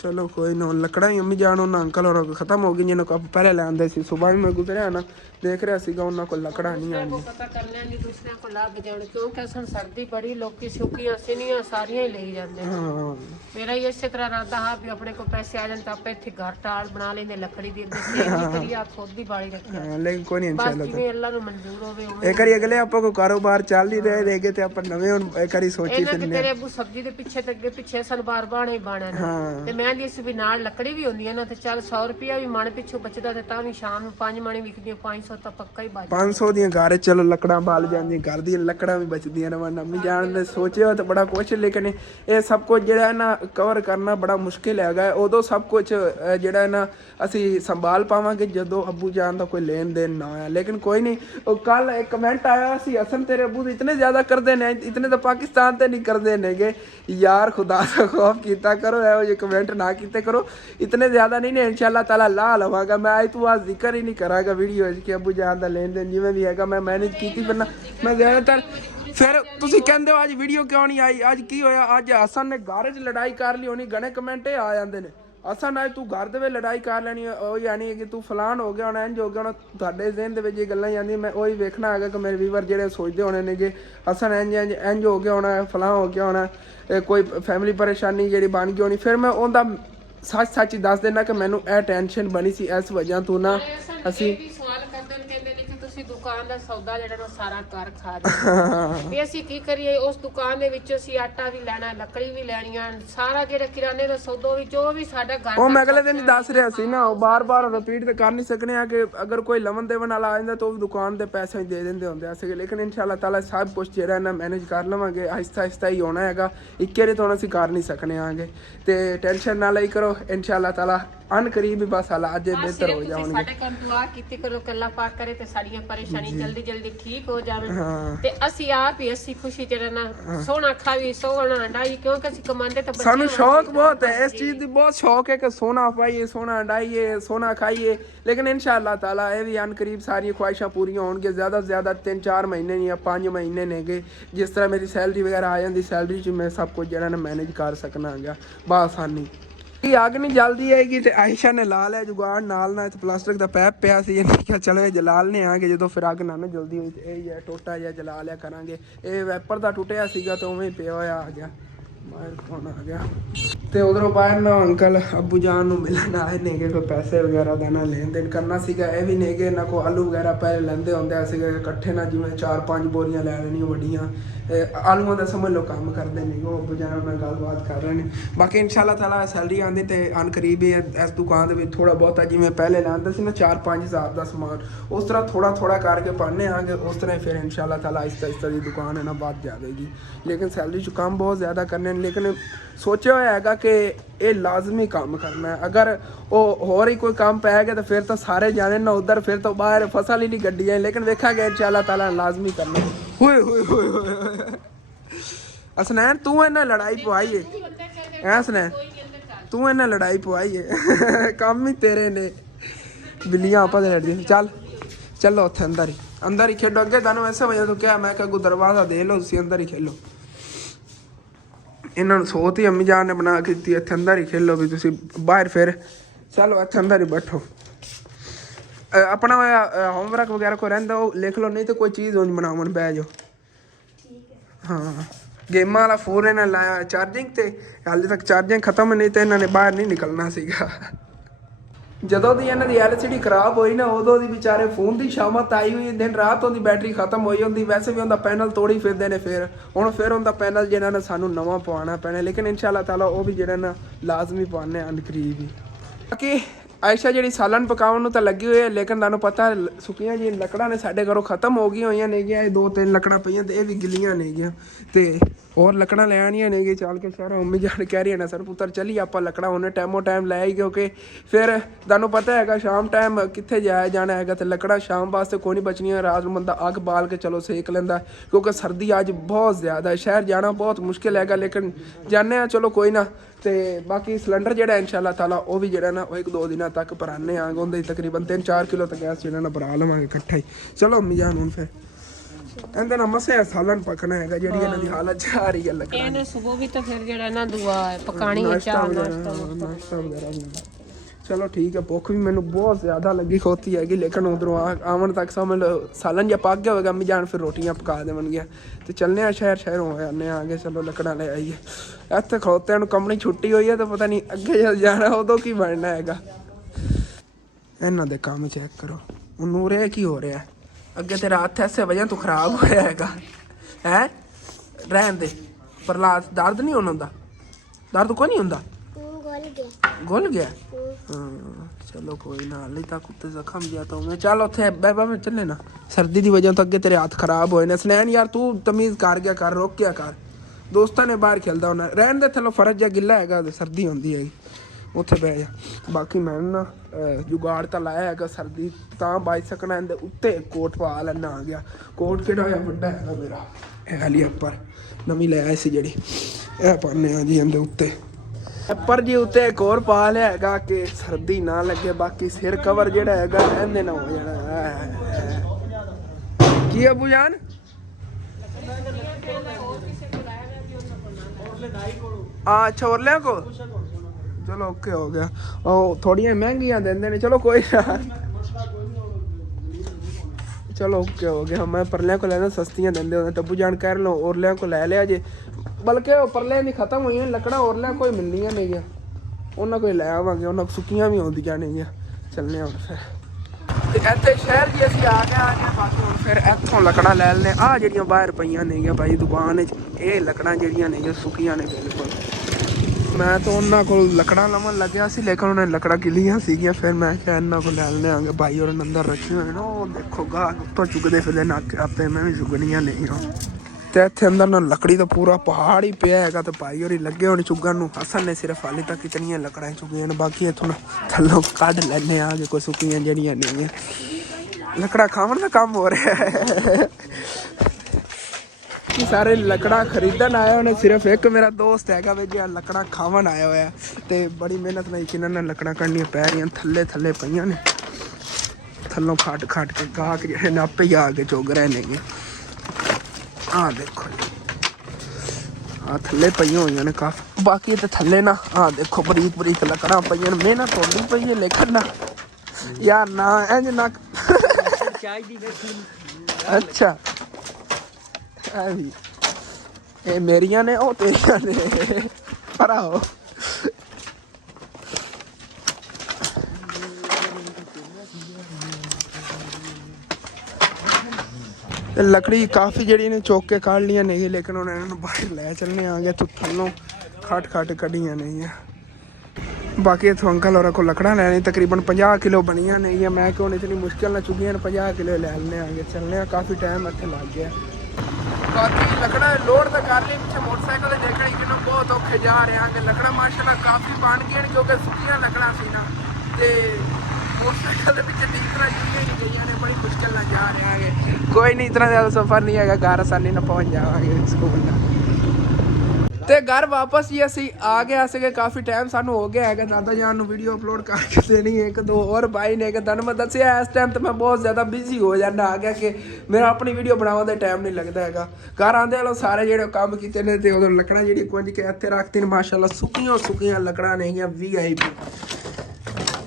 ਚਲੋ ਕੋਈ ਨਾ, ਲੱਕੜਾਂ ਹੀ ਅੰਮੀ ਜਾਨ ਉਹਨਾਂ ਅੰਕਲ ਹੋਰਾਂ ਕੋਲ ਖਤਮ ਹੋ ਗਈ ਜਿਹਨਾਂ ਕੋਲ ਪਹਿਲੇ ਲੈਂਦੇ ਸੀ। ਸੁਬਾਹ ਵੀ ਮੈਂ ਗੁਜ਼ਰਿਆ ਨਾ ਦੇਖ ਰਿਹਾ ਸੀਗਾ ਉਹਨਾਂ ਕੋਲ ਲੱਕੜਾਂ ਨਹੀਂ ਆਉਂਦੀਆਂ। ਪਤਾ ਕਰ ਲੈਂਦੀ ਦੂਸਰਿਆਂ ਕੋਲ ਲੱਗ ਜਾਣ ਕਿਉਂਕਿ ਅਸਲ ਸਰਦੀ ਬੜੀ ਲੋਕੀ ਸੁੱਕੀਆਂ ਸੀਨੀਆਂ ਸਾਰੀਆਂ ਹੀ ਲਈ ਜਾਂਦੇ ਨੇ। ਮੇਰਾ ਹੀ ਇਸੇ ਤਰ੍ਹਾਂ ਇਰਾਦਾ ਹਾਂ ਵੀ ਆਪਣੇ ਕੋਲ ਪੈਸੇ ਆ ਜਾਣ ਤਾਂ ਆਪਾਂ ਇੱਥੇ ਘਰ ਟਾਲ ਬਣਾ ਲੈਂਦੇ ਲੱਕੜੀ ਦੀ ਕਰੀ ਆ ਖੁਦ ਵੀ ਬਾੜੀ ਰੱਖਿਆ। ਲੇਕਿਨ ਕੋਈ ਨਹੀਂ ਇਨਸ਼ਾਅੱਲਾ ਜਿਵੇਂ ਅੱਲਾ ਨੂੰ ਮਨਜ਼ੂਰ ਹੋਵੇ ਇੱਕ ਵਾਰੀ ਅਗਲੇ ਆਪਾਂ ਕੋਈ ਕਾਰੋਬਾਰ ਚੱਲ ਹੀ ਰਹੇ ਦੇਗੇ ਤੇ ਆਪਾਂ ਨਵੇਂ ਹੁਣ ਇੱਕ ਵਾਰੀ ਸੋਚੀ ਫਿਰਨੇ। ਤੇਰੇ ਅੱਬੂ ਸਬਜ਼ੀ ਦੇ ਪਿੱਛੇ ਤੇ ਅੱਗੇ ਪਿੱਛੇ ਸਾਨੂੰ ਬਾਰ ਬਾਣਾ ਹੀ ਬਾਣਾ ਤੇ ਮੈਂ ਦੀ ਇਸ ਵੀ ਨਾਲ ਲੱਕੜੀ ਵੀ ਹੁੰਦੀ ਹੈ ਨਾ ਤੇ ਚੱਲ 100 ਰੁਪਿਆ ਵੀ ਮਣ ਪਿੱਛੋਂ ਬਚਦਾ ਤੇ ਤਾਂ ਵੀ ਸ਼ਾਮ ਨੂੰ 5 ਮਣੇ ਵਿਕਦੀਆਂ 500 ਤਾਂ ਪੱਕਾ ਹੀ ਬਚ 500 ਦੀਆਂ ਘਰ ਚਲੋ ਲੱਕੜਾਂ ਬਾਲ ਜਾਂਦੀਆਂ, ਘਰ ਦੀਆਂ ਲੱਕੜਾਂ ਵੀ ਬਚਦੀਆਂ ਨੇ। ਮੰਮੀ ਜਾਣ ਦੇ ਸੋਚਿਆ ਤਾਂ ਬੜਾ ਕੁਛ ਲੇਕਿਨ ਇਹ ਸਭ ਕੁਝ ਜਿਹੜਾ ਨਾ ਕਵਰ ਕਰਨਾ ਬੜਾ ਮੁਸ਼ਕਿਲ ਹੈਗਾ। ਉਦੋਂ ਸਭ ਕੁਝ ਜਿਹੜਾ ਨਾ ਅਸੀਂ ਸੰਭਾਲ ਪਾਵਾਂਗੇ ਜਦੋਂ ਅੱਬੂ ਜਾਨ ਦਾ ਕੋਈ ਲੈਣ ਦੇਣ ਨਾ ਹੋਇਆ। ਲੇਕਿਨ ਕੋਈ ਨਹੀਂ, ਉਹ ਕੱਲ ਇੱਕ ਕਮੈਂਟ ਆਇਆ ਸੀ ਹਸਨ ਤੇਰੇ ਅੱਬੂ ਇਤਨੇ ਜ਼ਿਆਦਾ ਕਰਦੇ ਨੇ, ਇਤਨੇ ਤਾਂ ਪਾਕਿਸਤਾਨ ਤੇ ਨਹੀਂ ਕਰਦੇ ਨੇਗੇ। ਯਾਰ ਖੁਦਾ ਦਾ ਖੌਫ ਕੀਤਾ ਕਰੋ, ਇਹੋ ਜਿਹੇ ਕਮੈਂਟ ਨਾ ਕੀਤੇ ਕਰੋ। ਇਤਨੇ ਜ਼ਿਆਦਾ ਨਹੀਂ ਨੇ, ਇਨਸ਼ਾਅੱਲਾ ਤਾਲਾ ਲਾ ਲਵਾਂਗਾ ਮੈਂ। ਅੱਜ ਤੋਂ ਬਾਅਦ ਜ਼ਿਕਰ ਹੀ ਨਹੀਂ ਕਰਾਂਗਾ ਵੀਡੀਓ ਵਿੱਚ ਕਿ ਅੱਬੂ ਜਾਨ ਦਾ ਲੈਣ ਦੇਣ ਜਿਵੇਂ ਵੀ ਹੈਗਾ ਮੈਂ ਮੈਨੇਜ ਕੀਤੀ। ਫਿਰ ਮੈਂ ਜ਼ਿਆਦਾਤਰ ਫਿਰ ਤੁਸੀਂ ਕਹਿੰਦੇ ਹੋ ਅੱਜ ਵੀਡੀਓ ਕਿਉਂ ਨਹੀਂ ਆਈ। ਅੱਜ ਕੀ ਹੋਇਆ, ਅੱਜ ਹਸਨ ਨੇ ਘਰ 'ਚ ਲੜਾਈ ਕਰ ਲਈ ਹੋਣੀ। ਗਣੇ ਕਮੈਂਟ ਇਹ ਆ ਜਾਂਦੇ ਨੇ ਹਸਨ ਅੱਜ ਤੂੰ ਘਰ ਦੇ ਵਿੱਚ ਲੜਾਈ ਕਰ ਲੈਣੀ, ਉਹ ਯਾਨੀ ਕਿ ਤੂੰ ਫਲਾਨ ਹੋ ਗਿਆ ਹੋਣਾ, ਇੰਝ ਹੋ ਗਿਆ ਹੋਣਾ। ਤੁਹਾਡੇ ਜ਼ਿਹਨ ਦੇ ਵਿੱਚ ਇਹ ਗੱਲਾਂ ਜਾਂਦੀਆਂ। ਮੈਂ ਉਹੀ ਵੇਖਣਾ ਹੈਗਾ ਕਿ ਮੇਰੇ ਵੀਵਰ ਜਿਹੜੇ ਸੋਚਦੇ ਹੋਣੇ ਨੇ ਕਿ ਹਸਨ ਇੰਝ ਹੋ ਗਿਆ ਹੋਣਾ, ਫਲਾਨ ਹੋ ਗਿਆ ਹੋਣਾ, ਕੋਈ ਫੈਮਿਲੀ ਪਰੇਸ਼ਾਨੀ ਜਿਹੜੀ ਬਣ ਗਈ ਹੋਣੀ। ਫਿਰ ਮੈਂ ਉਹਦਾ ਸੱਚ ਹੀ ਦੱਸ ਦੇਣਾ ਕਿ ਮੈਨੂੰ ਇਹ ਟੈਨਸ਼ਨ ਬਣੀ ਸੀ ਇਸ ਵਜ੍ਹਾ ਤੋਂ ਨਾ ਅਸੀਂ ਅਸੀਂ ਦੁਕਾਨ ਦਾ ਸੌਦਾ ਜਿਹੜਾ ਨਾ ਸਾਰਾ ਕਰ ਖਾ ਜਾਂਦੇ ਤੇ ਅਸੀਂ ਕੀ ਕਰੀਏ ਉਸ ਦੁਕਾਨ ਦੇ ਵਿੱਚ ਅਸੀਂ ਆਟਾ ਵੀ ਲੈਣਾ ਲੱਕੜੀ ਵੀ ਲੈਣੀਆਂ ਸਾਰਾ ਜਿਹੜਾ ਕਿਰਾਣੇ ਦਾ ਸੌਦਾ ਵੀ ਜੋ ਵੀ ਸਾਡਾ ਘਰ ਉਹ ਮੈਂ ਅਗਲੇ ਦਿਨ ਹੀ ਦੱਸ ਰਿਹਾ ਸੀ ਨਾ ਉਹ ਬਾਰ-ਬਾਰ ਰਿਪੀਟ ਤੇ ਕਰ ਨਹੀਂ ਸਕਨੇ ਆ ਕਿ ਅਗਰ ਕੋਈ ਲਵਨ ਦੇਵਨ ਵਾਲਾ ਆ ਜਾਂਦਾ ਤਾਂ ਉਹ ਦੁਕਾਨ ਦੇ ਪੈਸੇ ਹੀ ਦੇ ਦਿੰਦੇ ਹੁੰਦੇ ਆ ਸੀਗੇ ਲੇਕਿਨ ਇਨਸ਼ਾਅੱਲਾ ਤਾਲਾ ਸਭ ਕੁਝ ਜਿਹੜਾ ਨਾ ਮੈਨੇਜ ਕਰ ਲਵਾਂਗੇ ਆਹਿਸਤਾ ਹੀ ਹੋਣਾ ਹੈਗਾ ਇੱਕੇ ਰੇ ਤੋਂ ਅਸੀਂ ਕਰ ਨਹੀਂ ਸਕਨੇ ਆਂਗੇ ਤੇ ਟੈਨਸ਼ਨ ਨਾ ਲਈ ਕਰੋ ਇਨਸ਼ਾਅੱਲਾ ਤਾਲਾ ਅਨ ਕਰੀਬ ਹੀ ਬਸ ਹਾਲਾਤ ਜੇ ਬਿਹਤਰ ਹੋ ਜਾਣਗੇ ਸਾਡੇ ਕੋਲ ਦੁਆ ਕੀਤੀ ਕਰੋ ਕਿ ਅੱਲਾਹ ਪਾਕ ਕਰੇ ਤੇ ਸਾਡੀਆਂ ਪਰੇਸ਼ਾਨੀ ਜਲਦੀ ਠੀਕ ਹੋ ਜਾਵੇ ਤੇ ਅਸੀਂ ਆਪ ਹੀ ਅਸੀਂ ਖੁਸ਼ੀ ਜਿਹੜਾ ਨਾ ਸੋਹਣਾ ਖਾਵੀ ਸੋਹਣਾ ਅੰਡਾਈ ਕਿਉਂਕਿ ਅਸੀਂ ਕਮਾਉਂਦੇ ਤਾਂ ਸਾਨੂੰ ਸ਼ੌਕ ਬਹੁਤ ਹੈ ਇਸ ਚੀਜ਼ ਦੀ ਬਹੁਤ ਸ਼ੌਕ ਹੈ ਕਿ ਸੋਨਾ ਪਾਈਏ ਸੋਨਾ ਅੰਡਾਈਏ ਸੋਨਾ ਖਾਈਏ ਲੇਕਿਨ ਇਨਸ਼ਾਅੱਲਾ ਤਾਲਾ ਇਹ ਵੀ ਅਨ ਕਰੀਬ ਸਾਰੀਆਂ ਖੁਆਇਸ਼ਾਂ ਪੂਰੀਆਂ ਹੋਣਗੀਆਂ ਜ਼ਿਆਦਾ ਤੋਂ ਜ਼ਿਆਦਾ 3-4 ਮਹੀਨੇ ਜਾਂ 5 ਮਹੀਨੇ ਨੇਗੇ ਜਿਸ ਤਰ੍ਹਾਂ ਮੇਰੀ ਸੈਲਰੀ ਵਗੈਰਾ ਆ ਜਾਂਦੀ ਸੈਲਰੀ 'ਚ ਮੈਂ ਸਭ ਕੁਝ ਜਿਹੜਾ ਨਾ ਮੈਨੇਜ ਕਰ ਸਕਣਾਗਾ ਬਾਸਾਨੀ ਇਹ ਅੱਗ ਨਹੀਂ ਜਲਦੀ ਆਏਗੀ ਤੇ ਆਇਸ਼ਾ ਨੇ ਲਾ ਲਿਆ ਜੁਗਾੜ ਨਾਲ ਨਾ ਪਲਾਸਟਿਕ ਦਾ ਪੈਪ ਪਿਆ ਸੀ ਇਹਨੇ ਕਿਹਾ ਚਲੋ ਇਹ ਜਲਾਲ ਨੇ ਆਗੇ ਜਦੋਂ ਫਿਰ ਅੱਗ ਨਾ ਜਲਦੀ ਹੋਈ ਤੇ ਇਹ ਟੋਟਾ ਜਿਹਾ ਜਲਾ ਲਿਆ ਕਰਾਂਗੇ ਇਹ ਵੈਪਰ ਦਾ ਟੁੱਟਿਆ ਸੀਗਾ ਤੇ ਉਵੇਂ ਪਿਆ ਹੋਇਆ ਆ ਗਿਆ ਬਾਹਰ ਕੌਣ ਆ ਗਿਆ ਤੇ ਉਧਰੋਂ ਬਾਹਰ ਨਾ ਅੰਕਲ ਅੱਬੂ ਜਾਨ ਨੂੰ ਮਿਲਣ ਆਏ ਨੇਗੇ ਕੋਈ ਪੈਸੇ ਵਗੈਰਾ ਦਾ ਨਾ ਲੈਣ ਦੇਣ ਕਰਨਾ ਸੀਗਾ ਇਹ ਵੀ ਨੇਗੇ ਇਹਨਾਂ ਕੋ ਆਲੂ ਵਗੈਰਾ ਪਹਿਲੇ ਲੈਂਦੇ ਹੁੰਦੇ ਸੀਗੇ ਇਕੱਠੇ ਨਾ ਜਿਵੇਂ 4-5 ਬੋਰੀਆਂ ਲੈ ਲੈਣੀਆਂ ਵੱਡੀਆਂ ਆਲੂਆਂ ਦਾ ਸਮਝ ਲਓ ਕੰਮ ਕਰਦੇ ਨੇ ਉਹ ਅੱਬੂ ਜਾਨ ਨਾਲ ਗੱਲਬਾਤ ਕਰ ਰਹੇ ਨੇ ਬਾਕੀ ਇਨਸ਼ਾਅੱਲਾ ਤਾਲਾ ਸੈਲਰੀ ਆਉਂਦੀ ਤੇ ਅਨ ਕਰੀਬ ਹੀ ਇਸ ਦੁਕਾਨ ਦੇ ਵਿੱਚ ਥੋੜਾ ਬਹੁਤਾ ਜਿਵੇਂ ਪਹਿਲੇ ਲੈਂਦੇ ਸੀ ਨਾ 4-5 ਹਜ਼ਾਰ ਦਾ ਸਮਾਨ ਉਸ ਤਰ੍ਹਾਂ ਥੋੜਾ ਕਰਕੇ ਪਾਣੇ ਆਂਗੇ ਉਸ ਤਰ੍ਹਾਂ ਫਿਰ ਇਨਸ਼ਾਅੱਲਾ ਤਾਲਾ ਆਹਿਸਤਾ ਦੀ ਦੁਕਾਨ ਹੈ ਨਾ ਵੱਧ ਜਾਵੇਗੀ ਲੇਕਿਨ ਸੈਲਰੀ 'ਚ ਕੰਮ ਬਹੁਤ ਜ਼ਿਆਦਾ ਕਰਨੇ ਨੇ ਲੇਕਿਨ ਸੋਚਿਆ ਹੋਇਆ ਹੈਗਾ ਕਿ ਇਹ ਲਾਜ਼ਮੀ ਕੰਮ ਕਰਨਾ ਹੈ ਅਗਰ ਉਹ ਹੋਰ ਹੀ ਕੋਈ ਕੰਮ ਪੈ ਗਿਆ ਤਾਂ ਫਿਰ ਤਾਂ ਸਾਰੇ ਜਾਣੇ ਨਾ ਉਧਰ ਫਿਰ ਤਾਂ ਬਾਹਰ ਫਸਲ ਹੀ ਨਹੀਂ ਗੱਡੀ ਹੈ ਲੇਕਿਨ ਵੇਖਾ ਗਿਆ ਇਨਸ਼ਾਅੱਲਾ ਤਾਲਾ ਲਾਜ਼ਮੀ ਕਰਨਾ ਹੋਏ ਅਸਨੈਨ ਤੂੰ ਇਹਨਾਂ ਲੜਾਈ ਪਵਾਈ ਹੈ ਅਸਨੈਨ ਤੂੰ ਇਹਨਾਂ ਲੜਾਈ ਪਵਾਈ ਹੈ ਕੰਮ ਹੀ ਤੇਰੇ ਨੇ ਬਿੱਲੀਆਂ ਆਪਸ ਵਿੱਚ ਲੜਦੀਆਂ ਚਲੋ ਉੱਥੇ ਅੰਦਰ ਹੀ ਖੇਡੋ ਅੱਗੇ ਤੁਹਾਨੂੰ ਐਸੇ ਵਜ੍ਹਾ ਤੋਂ ਕਿਹਾ ਮੈਂ ਕਿ ਦਰਵਾਜ਼ਾ ਦੇ ਲਓ ਤੁਸੀਂ ਅੰਦਰ ਹੀ ਖੇਲੋ ਇਹਨਾਂ ਨੂੰ ਸੋਤ ਹੀ ਅੰਮੀ ਜਾਨ ਨੇ ਬਣਾ ਕੇ ਦਿੱਤੀ ਇੱਥੇ ਅੰਦਰ ਹੀ ਖੇਲੋ ਵੀ ਤੁਸੀਂ ਬਾਹਰ ਫਿਰ ਚਲੋ ਇੱਥੇ ਅੰਦਰ ਹੀ ਬੈਠੋ ਆਪਣਾ ਹੋਮਵਰਕ ਵਗੈਰਾ ਕੋਈ ਰਹਿੰਦਾ ਉਹ ਲਿਖ ਲਓ ਨਹੀਂ ਤਾਂ ਕੋਈ ਚੀਜ਼ ਉਂਝ ਬਣਾਉਣ ਬਹਿ ਜਾਓ ਹਾਂ ਗੇਮਾਂ ਵਾਲਾ ਫੋਨ ਇਹਨਾਂ ਲਾਇਆ ਚਾਰਜਿੰਗ ਤੇ ਹਾਲੇ ਤੱਕ ਚਾਰਜਿੰਗ ਖਤਮ ਨਹੀਂ ਤੇ ਇਹਨਾਂ ਨੇ ਬਾਹਰ ਨਹੀਂ ਨਿਕਲਣਾ ਸੀਗਾ ਜਦੋਂ ਦੀ ਇਹਨਾਂ ਦੀ LCD ਖਰਾਬ ਹੋਈ ਨਾ ਉਦੋਂ ਦੀ ਵਿਚਾਰੇ ਫੋਨ ਦੀ ਸ਼ਾਮਤ ਆਈ ਹੋਈ ਦਿਨ ਰਾਤ ਉਹਦੀ ਬੈਟਰੀ ਖਤਮ ਹੋਈ ਹੁੰਦੀ ਵੈਸੇ ਵੀ ਉਹਦਾ ਪੈਨਲ ਤੋੜੀ ਫਿਰਦੇ ਨੇ ਫਿਰ ਉਹਦਾ ਪੈਨਲ ਜਿਹੜਾ ਨਾ ਸਾਨੂੰ ਨਵਾਂ ਪਵਾਉਣਾ ਪੈਣਾ ਲੇਕਿਨ ਇਨਸ਼ਾਅੱਲਾ ਤਾਲਾ ਉਹ ਵੀ ਜਿਹੜਾ ਨਾ ਲਾਜ਼ਮੀ ਪਵਾਉਣੇ ਹਨ ਕਰੀਬ ਹੀ ਬਾਕੀ ਆਇਸ਼ਾ ਜਿਹੜੀ ਸਾਲਨ ਪਕਾਉਣ ਨੂੰ ਤਾਂ ਲੱਗੀ ਹੋਈ ਹੈ ਲੇਕਿਨ ਤੁਹਾਨੂੰ ਪਤਾ ਸੁੱਕੀਆਂ ਜੀ ਲੱਕੜਾਂ ਨੇ ਸਾਡੇ ਘਰੋਂ ਖਤਮ ਹੋ ਗਈਆਂ ਹੋਈਆਂ ਨੇਗੀਆਂ ਇਹ 2-3 ਲੱਕੜਾਂ ਪਈਆਂ ਤੇ ਇਹ ਵੀ ਗਿੱਲੀਆਂ ਨੇਗੀਆਂ ਤੇ ਹੋਰ ਲੱਕੜਾਂ ਲੈ ਆਉਣੀਆਂ ਨੇਗੀਆਂ ਚੱਲ ਕੇ ਸ਼ਹਿਰੋਂ ਮੰਮੀ ਜਾਨ ਕਹਿ ਰਹੀ ਹੈ ਨਾ ਸਰ ਪੁੱਤਰ ਚੱਲੀ ਆਪਾਂ ਲੱਕੜਾਂ ਉਹਨੇ ਟਾਈਮ ਲੈ ਆਈ ਕਿਉਂਕਿ ਫਿਰ ਤੁਹਾਨੂੰ ਪਤਾ ਹੈਗਾ ਸ਼ਾਮ ਟਾਈਮ ਕਿੱਥੇ ਜਾਇਆ ਜਾਣਾ ਹੈਗਾ ਤੇ ਲੱਕੜਾਂ ਸ਼ਾਮ ਵਾਸਤੇ ਕੋਈ ਨਹੀਂ ਬਚਣੀਆਂ ਰਾਤ ਨੂੰ ਬੰਦਾ ਅੱਗ ਬਾਲ ਕੇ ਚਲੋ ਸੇਕ ਲੈਂਦਾ ਕਿਉਂਕਿ ਸਰਦੀ ਅੱਜ ਬਹੁਤ ਜ਼ਿਆਦਾ ਸ਼ਹਿਰ ਜਾਣਾ ਬਹੁਤ ਮੁਸ਼ਕਿਲ ਹੈਗਾ ਲੇਕਿਨ ਜਾਂਦੇ ਹਾਂ ਚਲੋ ਕੋਈ ਨਾ ਤੇ ਬਾਕੀ ਸਿਲੰਡਰ ਜਿਹੜਾ ਇਨਸ਼ਾਅੱਲਾ ਤਾਲਾ ਉਹ ਵੀ ਜਿਹੜਾ ਨਾ ਉਹ 1-2 ਦਿਨਾਂ ਤੱਕ ਭਰਾਨੇ ਆਂਗੇ ਉਹਦੇ ਤਕਰੀਬਨ 3-4 ਕਿਲੋ ਤੱਕ ਗੈਸ ਜਿਹੜਾ ਨਾ ਭਰਾ ਲਵਾਂਗੇ ਇਕੱਠਾ ਹੀ ਚਲੋ ਅੰਮੀ ਜਾਨ ਹੁਣ ਫਿਰ ਇਹਦੇ ਨਾਲ ਮਸੇ ਸਾਲਨ ਪਕਣਾ ਹੈਗਾ ਜਿਹੜੀ ਇਹਨਾਂ ਦੀ ਹਾਲਤ ਜਾ ਰਹੀ ਹੈ ਲੱਕੜਾਂ ਇਹਨੇ ਸਵੇਰ ਵੀ ਤਾਂ ਫਿਰ ਜਿਹੜਾ ਨਾ ਦੁਆ ਪਕਾਣੀ ਹੈ ਚਾਹ ਨਾਸ਼ਤਾ ਵਗੈਰਾ ਚਲੋ ਠੀਕ ਹੈ ਭੁੱਖ ਵੀ ਮੈਨੂੰ ਬਹੁਤ ਜ਼ਿਆਦਾ ਲੱਗੀ ਖੋਤੀ ਹੈਗੀ ਲੇਕਿਨ ਉਧਰੋਂ ਆਵਣ ਤੱਕ ਸਮਝ ਲਓ ਸਾਲਨ ਜਾਂ ਪੱਕ ਗਿਆ ਹੋਵੇਗਾ ਅੰਮੀ ਜਾਨ ਫਿਰ ਰੋਟੀਆਂ ਪਕਾ ਦੇਵਣਗੀਆਂ ਤੇ ਚੱਲਨੇ ਆ ਸ਼ਹਿਰੋਂ ਆਨੇ ਆਗੇ ਚਲੋ ਲੱਕੜਾਂ ਲੈ ਆਈਏ ਇੱਥੇ ਖਲੋਤਿਆਂ ਨੂੰ ਕੰਪਨੀ ਛੁੱਟੀ ਹੋਈ ਹੈ ਤਾਂ ਪਤਾ ਨਹੀਂ ਅੱਗੇ ਜਦ ਜਾਣਾ ਉਦੋਂ ਕੀ ਬਣਨਾ ਹੈਗਾ ਇਹਨਾਂ ਦੇ ਕੰਮ ਚੈੱਕ ਕਰੋ ਉਹਨੂੰ ਰੇ ਕੀ ਹੋ ਰਿਹਾ ਅੱਗੇ ਤੇਰਾ ਹੱਥ ਐਸੇ ਵਜ੍ਹਾ ਤੋਂ ਖਰਾਬ ਹੋਇਆ ਹੈਗਾ ਹੈ ਰਹਿਣ ਦੇ ਪ੍ਰਲਾਦ ਦਰਦ ਨਹੀਂ ਹੁੰਦਾ ਦਰਦ ਕੋਈ ਨਹੀਂ ਹੁੰਦਾ ਗੁੱਲ ਗਿਆ ਹਾਂ ਚਲੋ ਕੋਈ ਨਾ ਹਾਲੇ ਤੱਕ ਉੱਤੇ ਜ਼ਖਮ ਜਿਹਾ ਤਾਂ ਮੈਂ ਚੱਲ ਉੱਥੇ ਬੈਬਾ ਮੈਂ ਚੱਲੇ ਨਾ ਸਰਦੀ ਦੀ ਵਜ੍ਹਾ ਤੋਂ ਅੱਗੇ ਤੇਰੇ ਹੱਥ ਖਰਾਬ ਹੋਏ ਨੇ ਸਨੈਨ ਯਾਰ ਤੂੰ ਤਮੀਜ਼ ਕਰ ਗਿਆ ਕਰ ਰੋਕਿਆ ਕਰ ਦੋਸਤਾਂ ਨੇ ਬਾਹਰ ਖੇਲਦਾ ਉਹਨਾਂ ਰਹਿਣ ਦੇ ਥੱਲੋਂ ਫਰਜ਼ ਜਿਹਾ ਗਿੱਲਾ ਹੈਗਾ ਸਰਦੀ ਹੁੰਦੀ ਹੈਗੀ ਉੱਥੇ ਬਹਿ ਜਾ ਬਾਕੀ ਮੈਂ ਨਾ ਜੁਗਾੜ ਤਾਂ ਲਾਇਆ ਹੈਗਾ ਸਰਦੀ ਤਾਂ ਬਾਈ ਸਕਣਾ ਇਹਦੇ ਉੱਤੇ ਕੋਟ ਪਾ ਲੈਣਾ ਆ ਗਿਆ ਕੋਟ ਕਿਹੜਾ ਹੋਇਆ ਵੱਡਾ ਹੈਗਾ ਮੇਰਾ ਇਹ ਹਾਲੀ ਉੱਪਰ ਨਵੀਂ ਲੈ ਆਈ ਸੀ ਜਿਹੜੀ ਇਹ ਪਾਉਂਦੇ ਆ ਜੀ ਇਹਦੇ ਉੱਤੇ ਉੱਪਰ ਜੀ ਉੱਤੇ ਇੱਕ ਹੋਰ ਪਾ ਲਿਆ ਹੈਗਾ ਕਿ ਸਰਦੀ ਨਾ ਲੱਗੇ ਬਾਕੀ ਸਿਰ ਕਵਰ ਜਿਹੜਾ ਹੈਗਾ ਇਹਦੇ ਨਾਲ ਹੋ ਜਾਣਾ ਕੀ ਅੱਬੂ ਜਾਨ ਅੱਛਾ ਔਰਲਿਆਂ ਕੋ ਚਲੋ ਓਕੇ ਹੋ ਗਿਆ ਉਹ ਥੋੜੀਆਂ ਮਹਿੰਗੀਆਂ ਦਿੰਦੇ ਨੇ ਚਲੋ ਕੋਈ ਨਾ ਚਲੋ ਓਕੇ ਹੋ ਗਿਆ ਮੈਂ ਪਰਲਿਆਂ ਕੋ ਲੈਣਾ ਸਸਤੀਆਂ ਦਿੰਦੇ ਹੁੰਦੇ ਟੱਬੂ ਜਾਨ ਕਹਿ ਲਓ ਔਰਲਿਆਂ ਕੋ ਲੈ ਲਿਆ ਜੇ ਬਲਕਿ ਉਹ ਪਰਲਿਆਂ ਦੀ ਖਤਮ ਹੋਈਆਂ ਲੱਕੜਾਂ ਔਰਲਿਆਂ ਕੋਈ ਮਿਲਣੀਆਂ ਨਹੀਂ ਗਿਆ ਉਹਨਾਂ ਕੋਈ ਲੈ ਆਵਾਂਗੇ ਉਹਨਾਂ ਸੁੱਕੀਆਂ ਵੀ ਆਉਂਦੀਆਂ ਨੇਗੀਆਂ ਚੱਲਨੇ ਹੁਣ ਫਿਰ ਤੇ ਇੱਥੇ ਸ਼ਹਿਰ ਜੀ ਅਸੀਂ ਆ ਗਏ ਬਾਕੀ ਹੁਣ ਫਿਰ ਇੱਥੋਂ ਲੱਕੜਾਂ ਲੈ ਲੈਣੇ ਆ ਜਿਹੜੀਆਂ ਬਾਹਰ ਪਈਆਂ ਨੇਗੀਆਂ ਭਾਈ ਦੁਕਾਨ 'ਚ ਇਹ ਲੱਕੜਾਂ ਜਿਹੜੀਆਂ ਨੇ ਸੁੱਕੀਆਂ ਨੇ ਬਿਲਕੁਲ ਮੈਂ ਤਾਂ ਉਹਨਾਂ ਕੋਲ ਲੱਕੜਾਂ ਲਵਣ ਲੱਗਿਆ ਸੀ ਲੇਕਿਨ ਉਹਨੇ ਲੱਕੜਾਂ ਗਿੱਲੀਆਂ ਸੀਗੀਆਂ ਫਿਰ ਮੈਂ ਕਿਹਾ ਇਹਨਾਂ ਕੋਲ ਲੈ ਲੈਣੇ ਆਂਗੇ ਭਾਈ ਔਰ ਅੰਦਰ ਰੱਖੇ ਹੋਏ ਨੇ ਉਹ ਦੇਖੋ ਗਾਹ ਉੱਤੋਂ ਚੁੱਕਦੇ ਫਿਰਦੇ ਨਾ ਆਪੇ ਮੈਂ ਵੀ ਚੁੱਗਣੀਆਂ ਨਹੀਂ ਹਾਂ ਤੇ ਇੱਥੇ ਅੰਦਰ ਨਾ ਲੱਕੜੀ ਦਾ ਪੂਰਾ ਪਹਾੜ ਹੀ ਪਿਆ ਹੈਗਾ ਤੇ ਭਾਈ ਹੋਰੀ ਲੱਗੇ ਹੋਣੇ ਚੁੱਗਣ ਨੂੰ ਹਸਨ ਨੇ ਸਿਰਫ ਹਾਲੇ ਤੱਕ ਕਿਤਨੀਆਂ ਲੱਕੜਾਂ ਚੁੱਗੀਆਂ ਨੇ ਬਾਕੀ ਇੱਥੋਂ ਥੱਲੋਂ ਕੱਢ ਲੈਣੇ ਆ ਜੇ ਕੋਈ ਸੁੱਕੀਆਂ ਜਿਹੜੀਆਂ ਨਹੀਂ ਲੱਕੜਾ ਖਾਵਣ ਦਾ ਕੰਮ ਹੋ ਰਿਹਾ ਹੈ ਸਾਰੇ ਲੱਕੜਾਂ ਖਰੀਦਣ ਆਏ ਉਹਨੇ ਸਿਰਫ ਇੱਕ ਮੇਰਾ ਦੋਸਤ ਹੈਗਾ ਵੇ ਜਿਹੜਾ ਲੱਕੜਾਂ ਖਾਵਣ ਆਇਆ ਹੋਇਆ ਤੇ ਬੜੀ ਮਿਹਨਤ ਨਾਲ ਕਿਨਾਂ ਨੇ ਲੱਕੜਾਂ ਕੱਢਣੀਆਂ ਪੈ ਰਹੀਆਂ ਥੱਲੇ ਪਈਆਂ ਨੇ ਥੱਲੋਂ ਖਾਟ ਕੇ ਗਾਹਕ ਜਿਹੜੇ ਨੇ ਆਪੇ ਹੀ ਆ ਕੇ ਚੁੱਗ ਰਹੇ ਨੇਗੇ ਆਹ ਦੇਖੋ ਆਹ ਥੱਲੇ ਪਈਆਂ ਹੋਈਆਂ ਨੇ ਕਾਫੀ ਬਾਕੀ ਤੇ ਥੱਲੇ ਨਾ ਆਹ ਦੇਖੋ ਬਰੀਕ ਲੱਕੜਾਂ ਪਈਆਂ ਨੇ ਮਿਹਨਤ ਹੋਣੀ ਪਈ ਹੈ ਲੇਕਿਨ ਨਾ ਯਾਰ ਨਾ ਇੰਜ ਨਾ ਅੱਛਾ ਇਹ ਮੇਰੀਆਂ ਨੇ ਉਹ ਤੇਰੀਆਂ ਨੇ ਭਰਾਓ ਲੱਕੜੀ ਕਾਫੀ ਜਿਹੜੀ ਨੇ ਚੁੱਕ ਕੇ ਕੱਢ ਲੀਆਂ ਨਹੀਂ ਲੇਕਿਨ ਹੁਣ ਇਹਨਾਂ ਨੂੰ ਬਾਹਰ ਲੈ ਚੱਲਣੇ ਆ ਗਏ ਤੂੰ ਥੱਲੋਂ ਖਟ ਕੱਢੀਆਂ ਨਹੀਂ ਬਾਕੀ ਇੱਥੋਂ ਅੰਕਲ ਹੋਰਾਂ ਕੋਲ ਲੱਕੜਾਂ ਲੈਣੀ ਤਕਰੀਬਨ 50 ਕਿਲੋ ਬਣੀਆਂ ਨਹੀਂ ਮੈਂ ਕਿ ਹੁਣ ਇਤਨੀ ਮੁਸ਼ਕਿਲ ਨਾਲ ਚੁੱਕੀਆਂ ਨੇ 50 ਕਿਲੋ ਲੈ ਲੈਣੇ ਆਗੇ ਚੱਲਣੇ ਆ ਕਾਫੀ ਟਾਈਮ ਇੱਥੇ ਲੱਗ ਗਿਆ ਬਾਕੀ ਲੱਕੜਾਂ ਲੋਡ ਤਾਂ ਕਰ ਲਈ ਪਿੱਛੇ ਮੋਟਰਸਾਈਕਲ ਤੇ ਦੇਖਣੀ ਕਿਨੂੰ ਬਹੁਤ ਔਖੇ ਜਾ ਰਹੇ ਆਂਗੇ ਲੱਕੜਾਂ ਮਾਸ਼ਾਅੱਲਾ ਕਾਫੀ ਬਣ ਗਈਆਂ ਨੇ ਕਿਉਂਕਿ ਸੁੱਕੀਆਂ ਲੱਕੜਾਂ ਸੀ ਨਾ ਤੇ ਮੋਟਰਸਾਈਕਲ ਦੇ ਪਿੱਛੇ ਟੀਕਰਾਂ ਜੁੜੀਆਂ ਹੀ ਗਈਆਂ ਨੇ ਬੜੀ ਮੁਸ਼ਕਿਲ ਨਾਲ ਜਾ ਰਹੇ ਆਂਗੇ ਕੋਈ ਨਹੀਂ ਇਤਨਾ ਜ਼ਿਆਦਾ ਸਫ਼ਰ ਨਹੀਂ ਹੈਗਾ ਘਰ ਆਸਾਨੀ ਨਾਲ ਪਹੁੰਚ ਜਾਵਾਂਗੇ ਸਕੂਲ ਨਾਲ ਤੇ ਘਰ ਵਾਪਸ ਹੀ ਅਸੀਂ ਆ ਗਏ ਸੀਗੇ ਕਾਫੀ ਟਾਈਮ ਸਾਨੂੰ ਹੋ ਗਿਆ ਹੈਗਾ ਦਾਦਾ ਜਾਨ ਨੂੰ ਵੀਡੀਓ ਅਪਲੋਡ ਕਰਕੇ ਦੇਣੀ ਇੱਕ ਦੋ ਹੋਰ ਭਾਈ ਨੇ ਤੁਹਾਨੂੰ ਮੈਂ ਦੱਸਿਆ ਇਸ ਟਾਈਮ ਤੇ ਮੈਂ ਬਹੁਤ ਜ਼ਿਆਦਾ ਬਿਜ਼ੀ ਹੋ ਜਾਂਦਾ ਆ ਗਿਆ ਕਿ ਮੇਰਾ ਆਪਣੀ ਵੀਡੀਓ ਬਣਾਉਣ ਦਾ ਟਾਈਮ ਨਹੀਂ ਲੱਗਦਾ ਹੈਗਾ ਘਰ ਆਉਂਦੇ ਵਾਲੋ ਸਾਰੇ ਜਿਹੜੇ ਕੰਮ ਕੀਤੇ ਨੇ ਤੇ ਉਦੋਂ ਲੱਕੜਾਂ ਜਿਹੜੀ ਕੁੰਝ ਕੇ ਇੱਥੇ ਰੱਖਤੀ ਨੇ ਮਾਸ਼ਾਅੱਲਾ ਸੁੱਕੀਆਂ ਲੱਕੜਾਂ ਨੇਗੀਆਂ VIP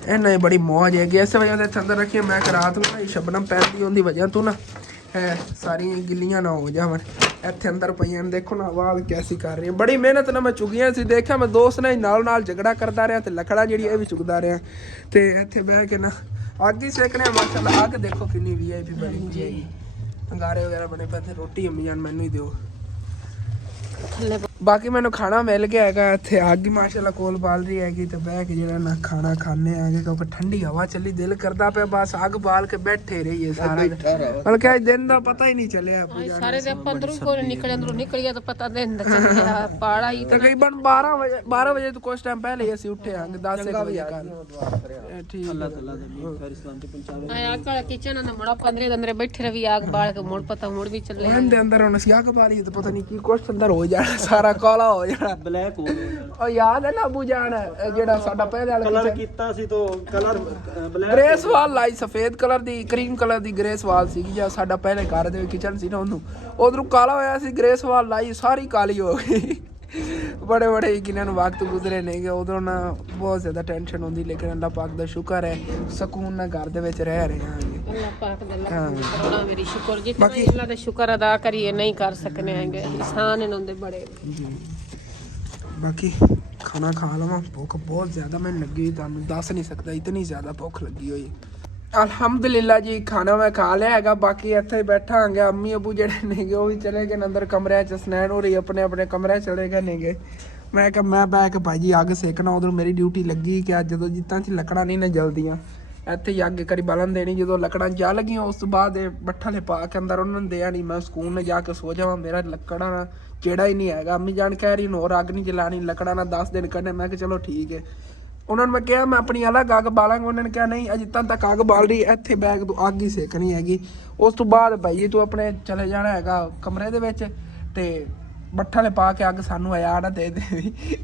ਇਹਨਾਂ ਦੀ ਬੜੀ ਮੌਜ ਹੈਗੀ ਇਸ ਵਜ੍ਹਾ ਦੇ ਅੰਦਰ ਰੱਖੀਆਂ ਮੈਂ ਕਿ ਰਾਤ ਨੂੰ ਸ਼ਬਨਮ ਪੈਂਦੀ ਉਹਦੀ ਵਜ੍ਹਾ ਤੋਂ ਨਾ ਹੈ ਸਾਰੀਆਂ ਗਿੱਲੀਆਂ ਨਾ ਹੋ ਜਾਵਣ ਇੱਥੇ ਅੰਦਰ ਪਈਆਂ ਨੇ ਦੇਖੋ ਨਾ ਆਵਾਜ਼ ਕੈਸੀ ਕਰ ਰਹੀ ਹੈ ਬੜੀ ਮਿਹਨਤ ਨਾਲ ਮੈਂ ਚੁੱਗੀਆਂ ਸੀ ਦੇਖਿਆ ਮੈਂ ਦੋਸਤ ਨਾਲ ਨਾਲ ਝਗੜਾ ਕਰਦਾ ਰਿਹਾ ਤੇ ਲੱਕੜਾਂ ਜਿਹੜੀ ਇਹ ਵੀ ਚੁੱਗਦਾ ਰਿਹਾ ਤੇ ਇੱਥੇ ਬਹਿ ਕੇ ਨਾ ਅੱਗ ਹੀ ਸੇਕਣੇ ਮਾਸ਼ਾਅੱਲਾ ਅੱਗ ਦੇਖੋ ਕਿੰਨੀ VIP ਬਣੀ ਹੋਈ ਹੈਗੀ ਅੰਗਾਰੇ ਵਗੈਰਾ ਬਣੇ ਪਏ ਤੇ ਰੋਟੀ ਅੰਮੀ ਜਾਨ ਮੈਨੂੰ ਹੀ ਦਿਓ ਬਾਕੀ ਮੈਨੂੰ ਖਾਣਾ ਮਿਲ ਗਿਆ ਹੈਗਾ ਇੱਥੇ ਅੱਗ ਹੀ ਮਾਸ਼ਾਅੱਲਾ ਕੋਲ ਬਾਲ ਰਹੀ ਹੈਗੀ ਤੇ ਬਹਿ ਕੇ ਜਿਹੜਾ ਨਾ ਖਾਣਾ ਖਾਣੇ ਆਗੇ ਕਿਉਂਕਿ ਠੰਡੀ ਹਵਾ ਚੱਲੀ ਦਿਲ ਕਰਦਾ ਪਿਆ ਬਸ ਅੱਗ ਬਾਲ ਕੇ ਬੈਠੇ ਰਹੀਏ ਸਾਰਾ ਬਲਕਿ ਅੱਜ ਦਿਨ ਦਾ ਪਤਾ ਹੀ ਨਹੀਂ ਚੱਲਿਆ ਸਾਰੇ ਦੇ ਆਪਾਂ ਅੰਦਰੋਂ ਕੋਈ ਨਿਕਲੇ ਅੰਦਰੋਂ ਨਿਕਲ ਗਿਆ ਤਾਂ ਪਤਾ ਦਿਨ ਦਾ ਚੱਲਿਆ ਪਾੜਾ ਹੀ ਤਕਰੀਬਨ 12 ਵਜੇ ਤੋਂ ਕੁਝ ਟਾਈਮ ਪਹਿਲੇ ਅਸੀਂ ਉੱਠੇ ਆਂਗੇ 10 ਵਜੇ ਕੱਲ ਠੀਕ ਅੱਲਾਹ ਤਾਲਾ ਦਾ ਫਰਿਸ਼ਤਾਂ ਤੇ ਪਹੁੰਚਾਵੇ ਆ ਆਕੜਾ ਕਿਚਨ ਅੰਦਰ ਮੁੜਾ 15 ਅੰਦਰ ਬੈਠੇ ਰਵੀ ਆਗ ਬਾਲ ਕੇ ਮੁੜ ਪਤਾ ਮੁੜ ਵੀ ਚੱਲੇ ਉਹਦੇ ਅੰਦਰ ਹੁਣ ਅਸੀਂ ਅੱਗ ਬਾਲੀ ਤੇ ਪਤਾ ਨਹੀਂ ਕੀ ਕੁਝ ਅੰਦਰ ਹੋ ਜਾਣਾ ਸਾਰਾ ਕਾਲਾ ਹੋ ਜਾਣਾ ਬਲੈਕ ਹੋ ਉਹ ਯਾਦ ਹੈ ਨਾ ਅਬੂ ਜਾਨ ਜਿਹੜਾ ਸਾਡਾ ਪਹਿਲੇ ਵਾਲਾ ਕਲਰ ਕੀਤਾ ਸੀ ਤੋਂ ਕਲਰ ਬਲੈਕ ਗ੍ਰੇਸ ਵਾਲ ਲਾਈ ਸਫੇਦ ਕਲਰ ਦੀ ਕਰੀਮ ਕਲਰ ਦੀ ਗ੍ਰੇਸ ਵਾਲ ਸੀਗੀ ਜਾਂ ਸਾਡਾ ਪਹਿਲੇ ਘਰ ਦੇ ਕਿਚਨ ਸੀ ਨਾ ਉਹਨੂੰ ਉਧਰੋਂ ਕਾਲਾ ਹੋਇਆ ਸੀ ਗ੍ਰੇਸ ਵਾਲ ਲਾਈ ਸਾਰੀ ਕਾਲੀ ਹੋ ਗਈ ਬੜੇ ਕਿਨਾਂ ਨੂੰ ਵਕਤ ਗੁਜ਼ਰੇ ਨੇਗੇ ਉਦੋਂ ਨਾ ਬਹੁਤ ਜ਼ਿਆਦਾ ਟੈਨਸ਼ਨ ਹੁੰਦੀ ਲੇਕਿਨ ਅੱਲਾਹ ਪਾਕ ਦਾ ਸ਼ੁਕਰ ਹੈ ਸਕੂਨ ਨਾਲ ਘਰ ਦੇ ਵਿੱਚ ਰਹਿ ਰਹੇ ਹਾਂ ਅੱਲਾਹ ਪਾਕ ਦਾ ਲੱਖ ਮੇਰੀ ਸ਼ੁਕਰ ਜਿਤਨਾ ਅੱਲਾਹ ਦਾ ਸ਼ੁਕਰ ਅਦਾ ਕਰੀਏ ਨਹੀਂ ਕਰ ਸਕਨੇ ਹੈਗੇ ਇਨਸਾਨ ਇਹਨਾਂ ਦੇ ਬੜੇ ਬਾਕੀ ਖਾਣਾ ਖਾ ਲਵਾਂ ਭੁੱਖ ਬਹੁਤ ਜ਼ਿਆਦਾ ਮੈਨੂੰ ਲੱਗੀ ਤੁਹਾਨੂੰ ਦੱਸ ਨਹੀਂ ਸਕਦਾ ਇਤਨੀ ਜ਼ਿਆਦਾ ਭੁੱਖ ਲੱਗੀ ਹੋਈ ਅਲਹਮਦੁਲਿਲਾ ਜੀ ਖਾਣਾ ਮੈਂ ਖਾ ਲਿਆ ਹੈਗਾ ਬਾਕੀ ਇੱਥੇ ਹੀ ਬੈਠਾ ਹਾਂਗੇ ਅੰਮੀ ਅਬੂ ਜਿਹੜੇ ਨੇਗੇ ਉਹ ਵੀ ਚਲੇ ਗਏ ਅੰਦਰ ਕਮਰਿਆਂ 'ਚ ਸਨੈਨ ਹੋ ਰਹੀ ਆਪਣੇ ਕਮਰੇ ਚਲੇ ਗਏ ਨੇਗੇ ਮੈਂ ਕਿਹਾ ਮੈਂ ਬਹਿ ਕੇ ਭਾਈ ਜੀ ਅੱਗ ਸੇਕਣਾ ਉਧਰ ਮੇਰੀ ਡਿਊਟੀ ਲੱਗੀ ਕਿ ਅੱਜ ਜਦੋਂ ਜਿੱਤਾਂ 'ਚ ਲੱਕੜਾਂ ਨਹੀਂ ਨਾ ਜਲਦੀਆਂ ਇੱਥੇ ਹੀ ਅੱਗ ਕਰੀ ਬਾਲਣ ਦੇਣੀ ਜਦੋਂ ਲੱਕੜਾਂ ਜਾ ਲੱਗੀਆਂ ਉਸ ਤੋਂ ਬਾਅਦ ਇਹ ਬੱਠਾ ਲਿਪਾ ਕੇ ਅੰਦਰ ਉਹਨਾਂ ਨੂੰ ਦਿਆ ਨਹੀਂ ਮੈਂ ਸਕੂਨ ਨਾਲ ਜਾ ਕੇ ਸੋ ਜਾਵਾਂ ਮੇਰਾ ਲੱਕੜਾਂ ਨਾਲ ਜਿਹੜਾ ਹੀ ਨਹੀਂ ਹੈਗਾ ਅੰਮੀ ਜਾਨ ਕਹਿ ਰਹੀ ਹੋਰ ਅੱਗ ਨਹੀਂ ਜਲਾਣੀ ਲੱਕੜਾਂ ਨਾਲ 10 ਦਿਨ ਕੱਢੇ ਮੈਂ ਕਿਹਾ ਚਲੋ ਠੀਕ ਹੈ ਉਹਨਾਂ ਨੂੰ ਮੈਂ ਕਿਹਾ ਮੈਂ ਆਪਣੀ ਅਲੱਗ ਅੱਗ ਬਾਲਾਂਗਾ ਉਹਨਾਂ ਨੇ ਕਿਹਾ ਨਹੀਂ ਅਜੇ ਤੱਕ ਅੱਗ ਬਾਲ ਰਹੀ ਇੱਥੇ ਬੈਗ ਤੋਂ ਅੱਗ ਹੀ ਸੇਕਣੀ ਹੈਗੀ ਉਸ ਤੋਂ ਬਾਅਦ ਭਾਈ ਜੀ ਤੂੰ ਆਪਣੇ ਚਲੇ ਜਾਣਾ ਹੈਗਾ ਕਮਰੇ ਦੇ ਵਿੱਚ ਤੇ ਬੱਠਾ ਲੈ ਪਾ ਕੇ ਅੱਗ ਸਾਨੂੰ ਆਇਆ ਨਾ ਦੇ ਦੇ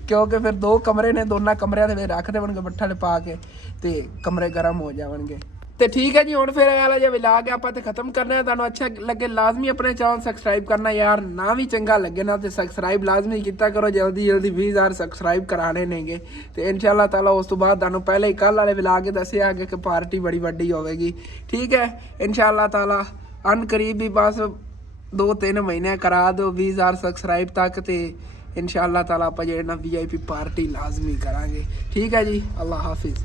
ਕਿਉਂਕਿ ਫਿਰ 2 ਕਮਰੇ ਨੇ ਦੋਨਾਂ ਕਮਰਿਆਂ ਦੇ ਵਿੱਚ ਰੱਖ ਦੇਵਣਗੇ ਬੱਠਾ ਲੈ ਪਾ ਕੇ ਤੇ ਕਮਰੇ ਗਰਮ ਹੋ ਜਾਵਣਗੇ ਤੇ ਠੀਕ ਹੈ ਜੀ ਹੁਣ ਫਿਰ ਇਹ ਵਾਲਾ ਜਿਹਾ ਵਲੌਗ ਆਪਾਂ ਤੇ ਖਤਮ ਕਰਨਾ ਹੈ ਤੁਹਾਨੂੰ ਅੱਛਾ ਲੱਗੇ ਲਾਜ਼ਮੀ ਆਪਣੇ ਚੈਨਲ ਸਬਸਕ੍ਰਾਈਬ ਕਰਨਾ ਯਾਰ ਨਾ ਵੀ ਚੰਗਾ ਲੱਗੇ ਨਾ ਤੇ ਸਬਸਕ੍ਰਾਈਬ ਲਾਜ਼ਮੀ ਕੀਤਾ ਕਰੋ ਜਲਦੀ 20000 ਸਬਸਕ੍ਰਾਈਬ ਕਰਾਣੇ ਨੇਗੇ ਤੇ ਇਨਸ਼ਾਅੱਲਾ ਤਾਲਾ ਉਸ ਤੋਂ ਬਾਅਦ ਤੁਹਾਨੂੰ ਪਹਿਲੇ ਹੀ ਕੱਲ ਵਾਲੇ ਵਲੌਗ ਦੱਸਿਆ ਅੱਗੇ ਕਿ ਪਾਰਟੀ ਬੜੀ ਵੱਡੀ ਹੋਵੇਗੀ ਠੀਕ ਹੈ ਇਨਸ਼ਾਅੱਲਾ ਤਾਲਾ ਅਨਕਰੀਬ ਵੀ ਬਸ 2-3 ਮਹੀਨੇ ਕਰਾ ਦਿਓ 20000 ਸਬਸਕ੍ਰਾਈਬ ਤੱਕ ਤੇ ਇਨਸ਼ਾਅੱਲਾ ਤਾਲਾ ਆਪਾਂ ਜਿਹੜਾ VIP ਪਾਰਟੀ ਲਾਜ਼ਮੀ ਕਰਾਂਗੇ ਠੀਕ ਹੈ ਜੀ ਅੱਲਾਹ ਹਾਫਿਜ਼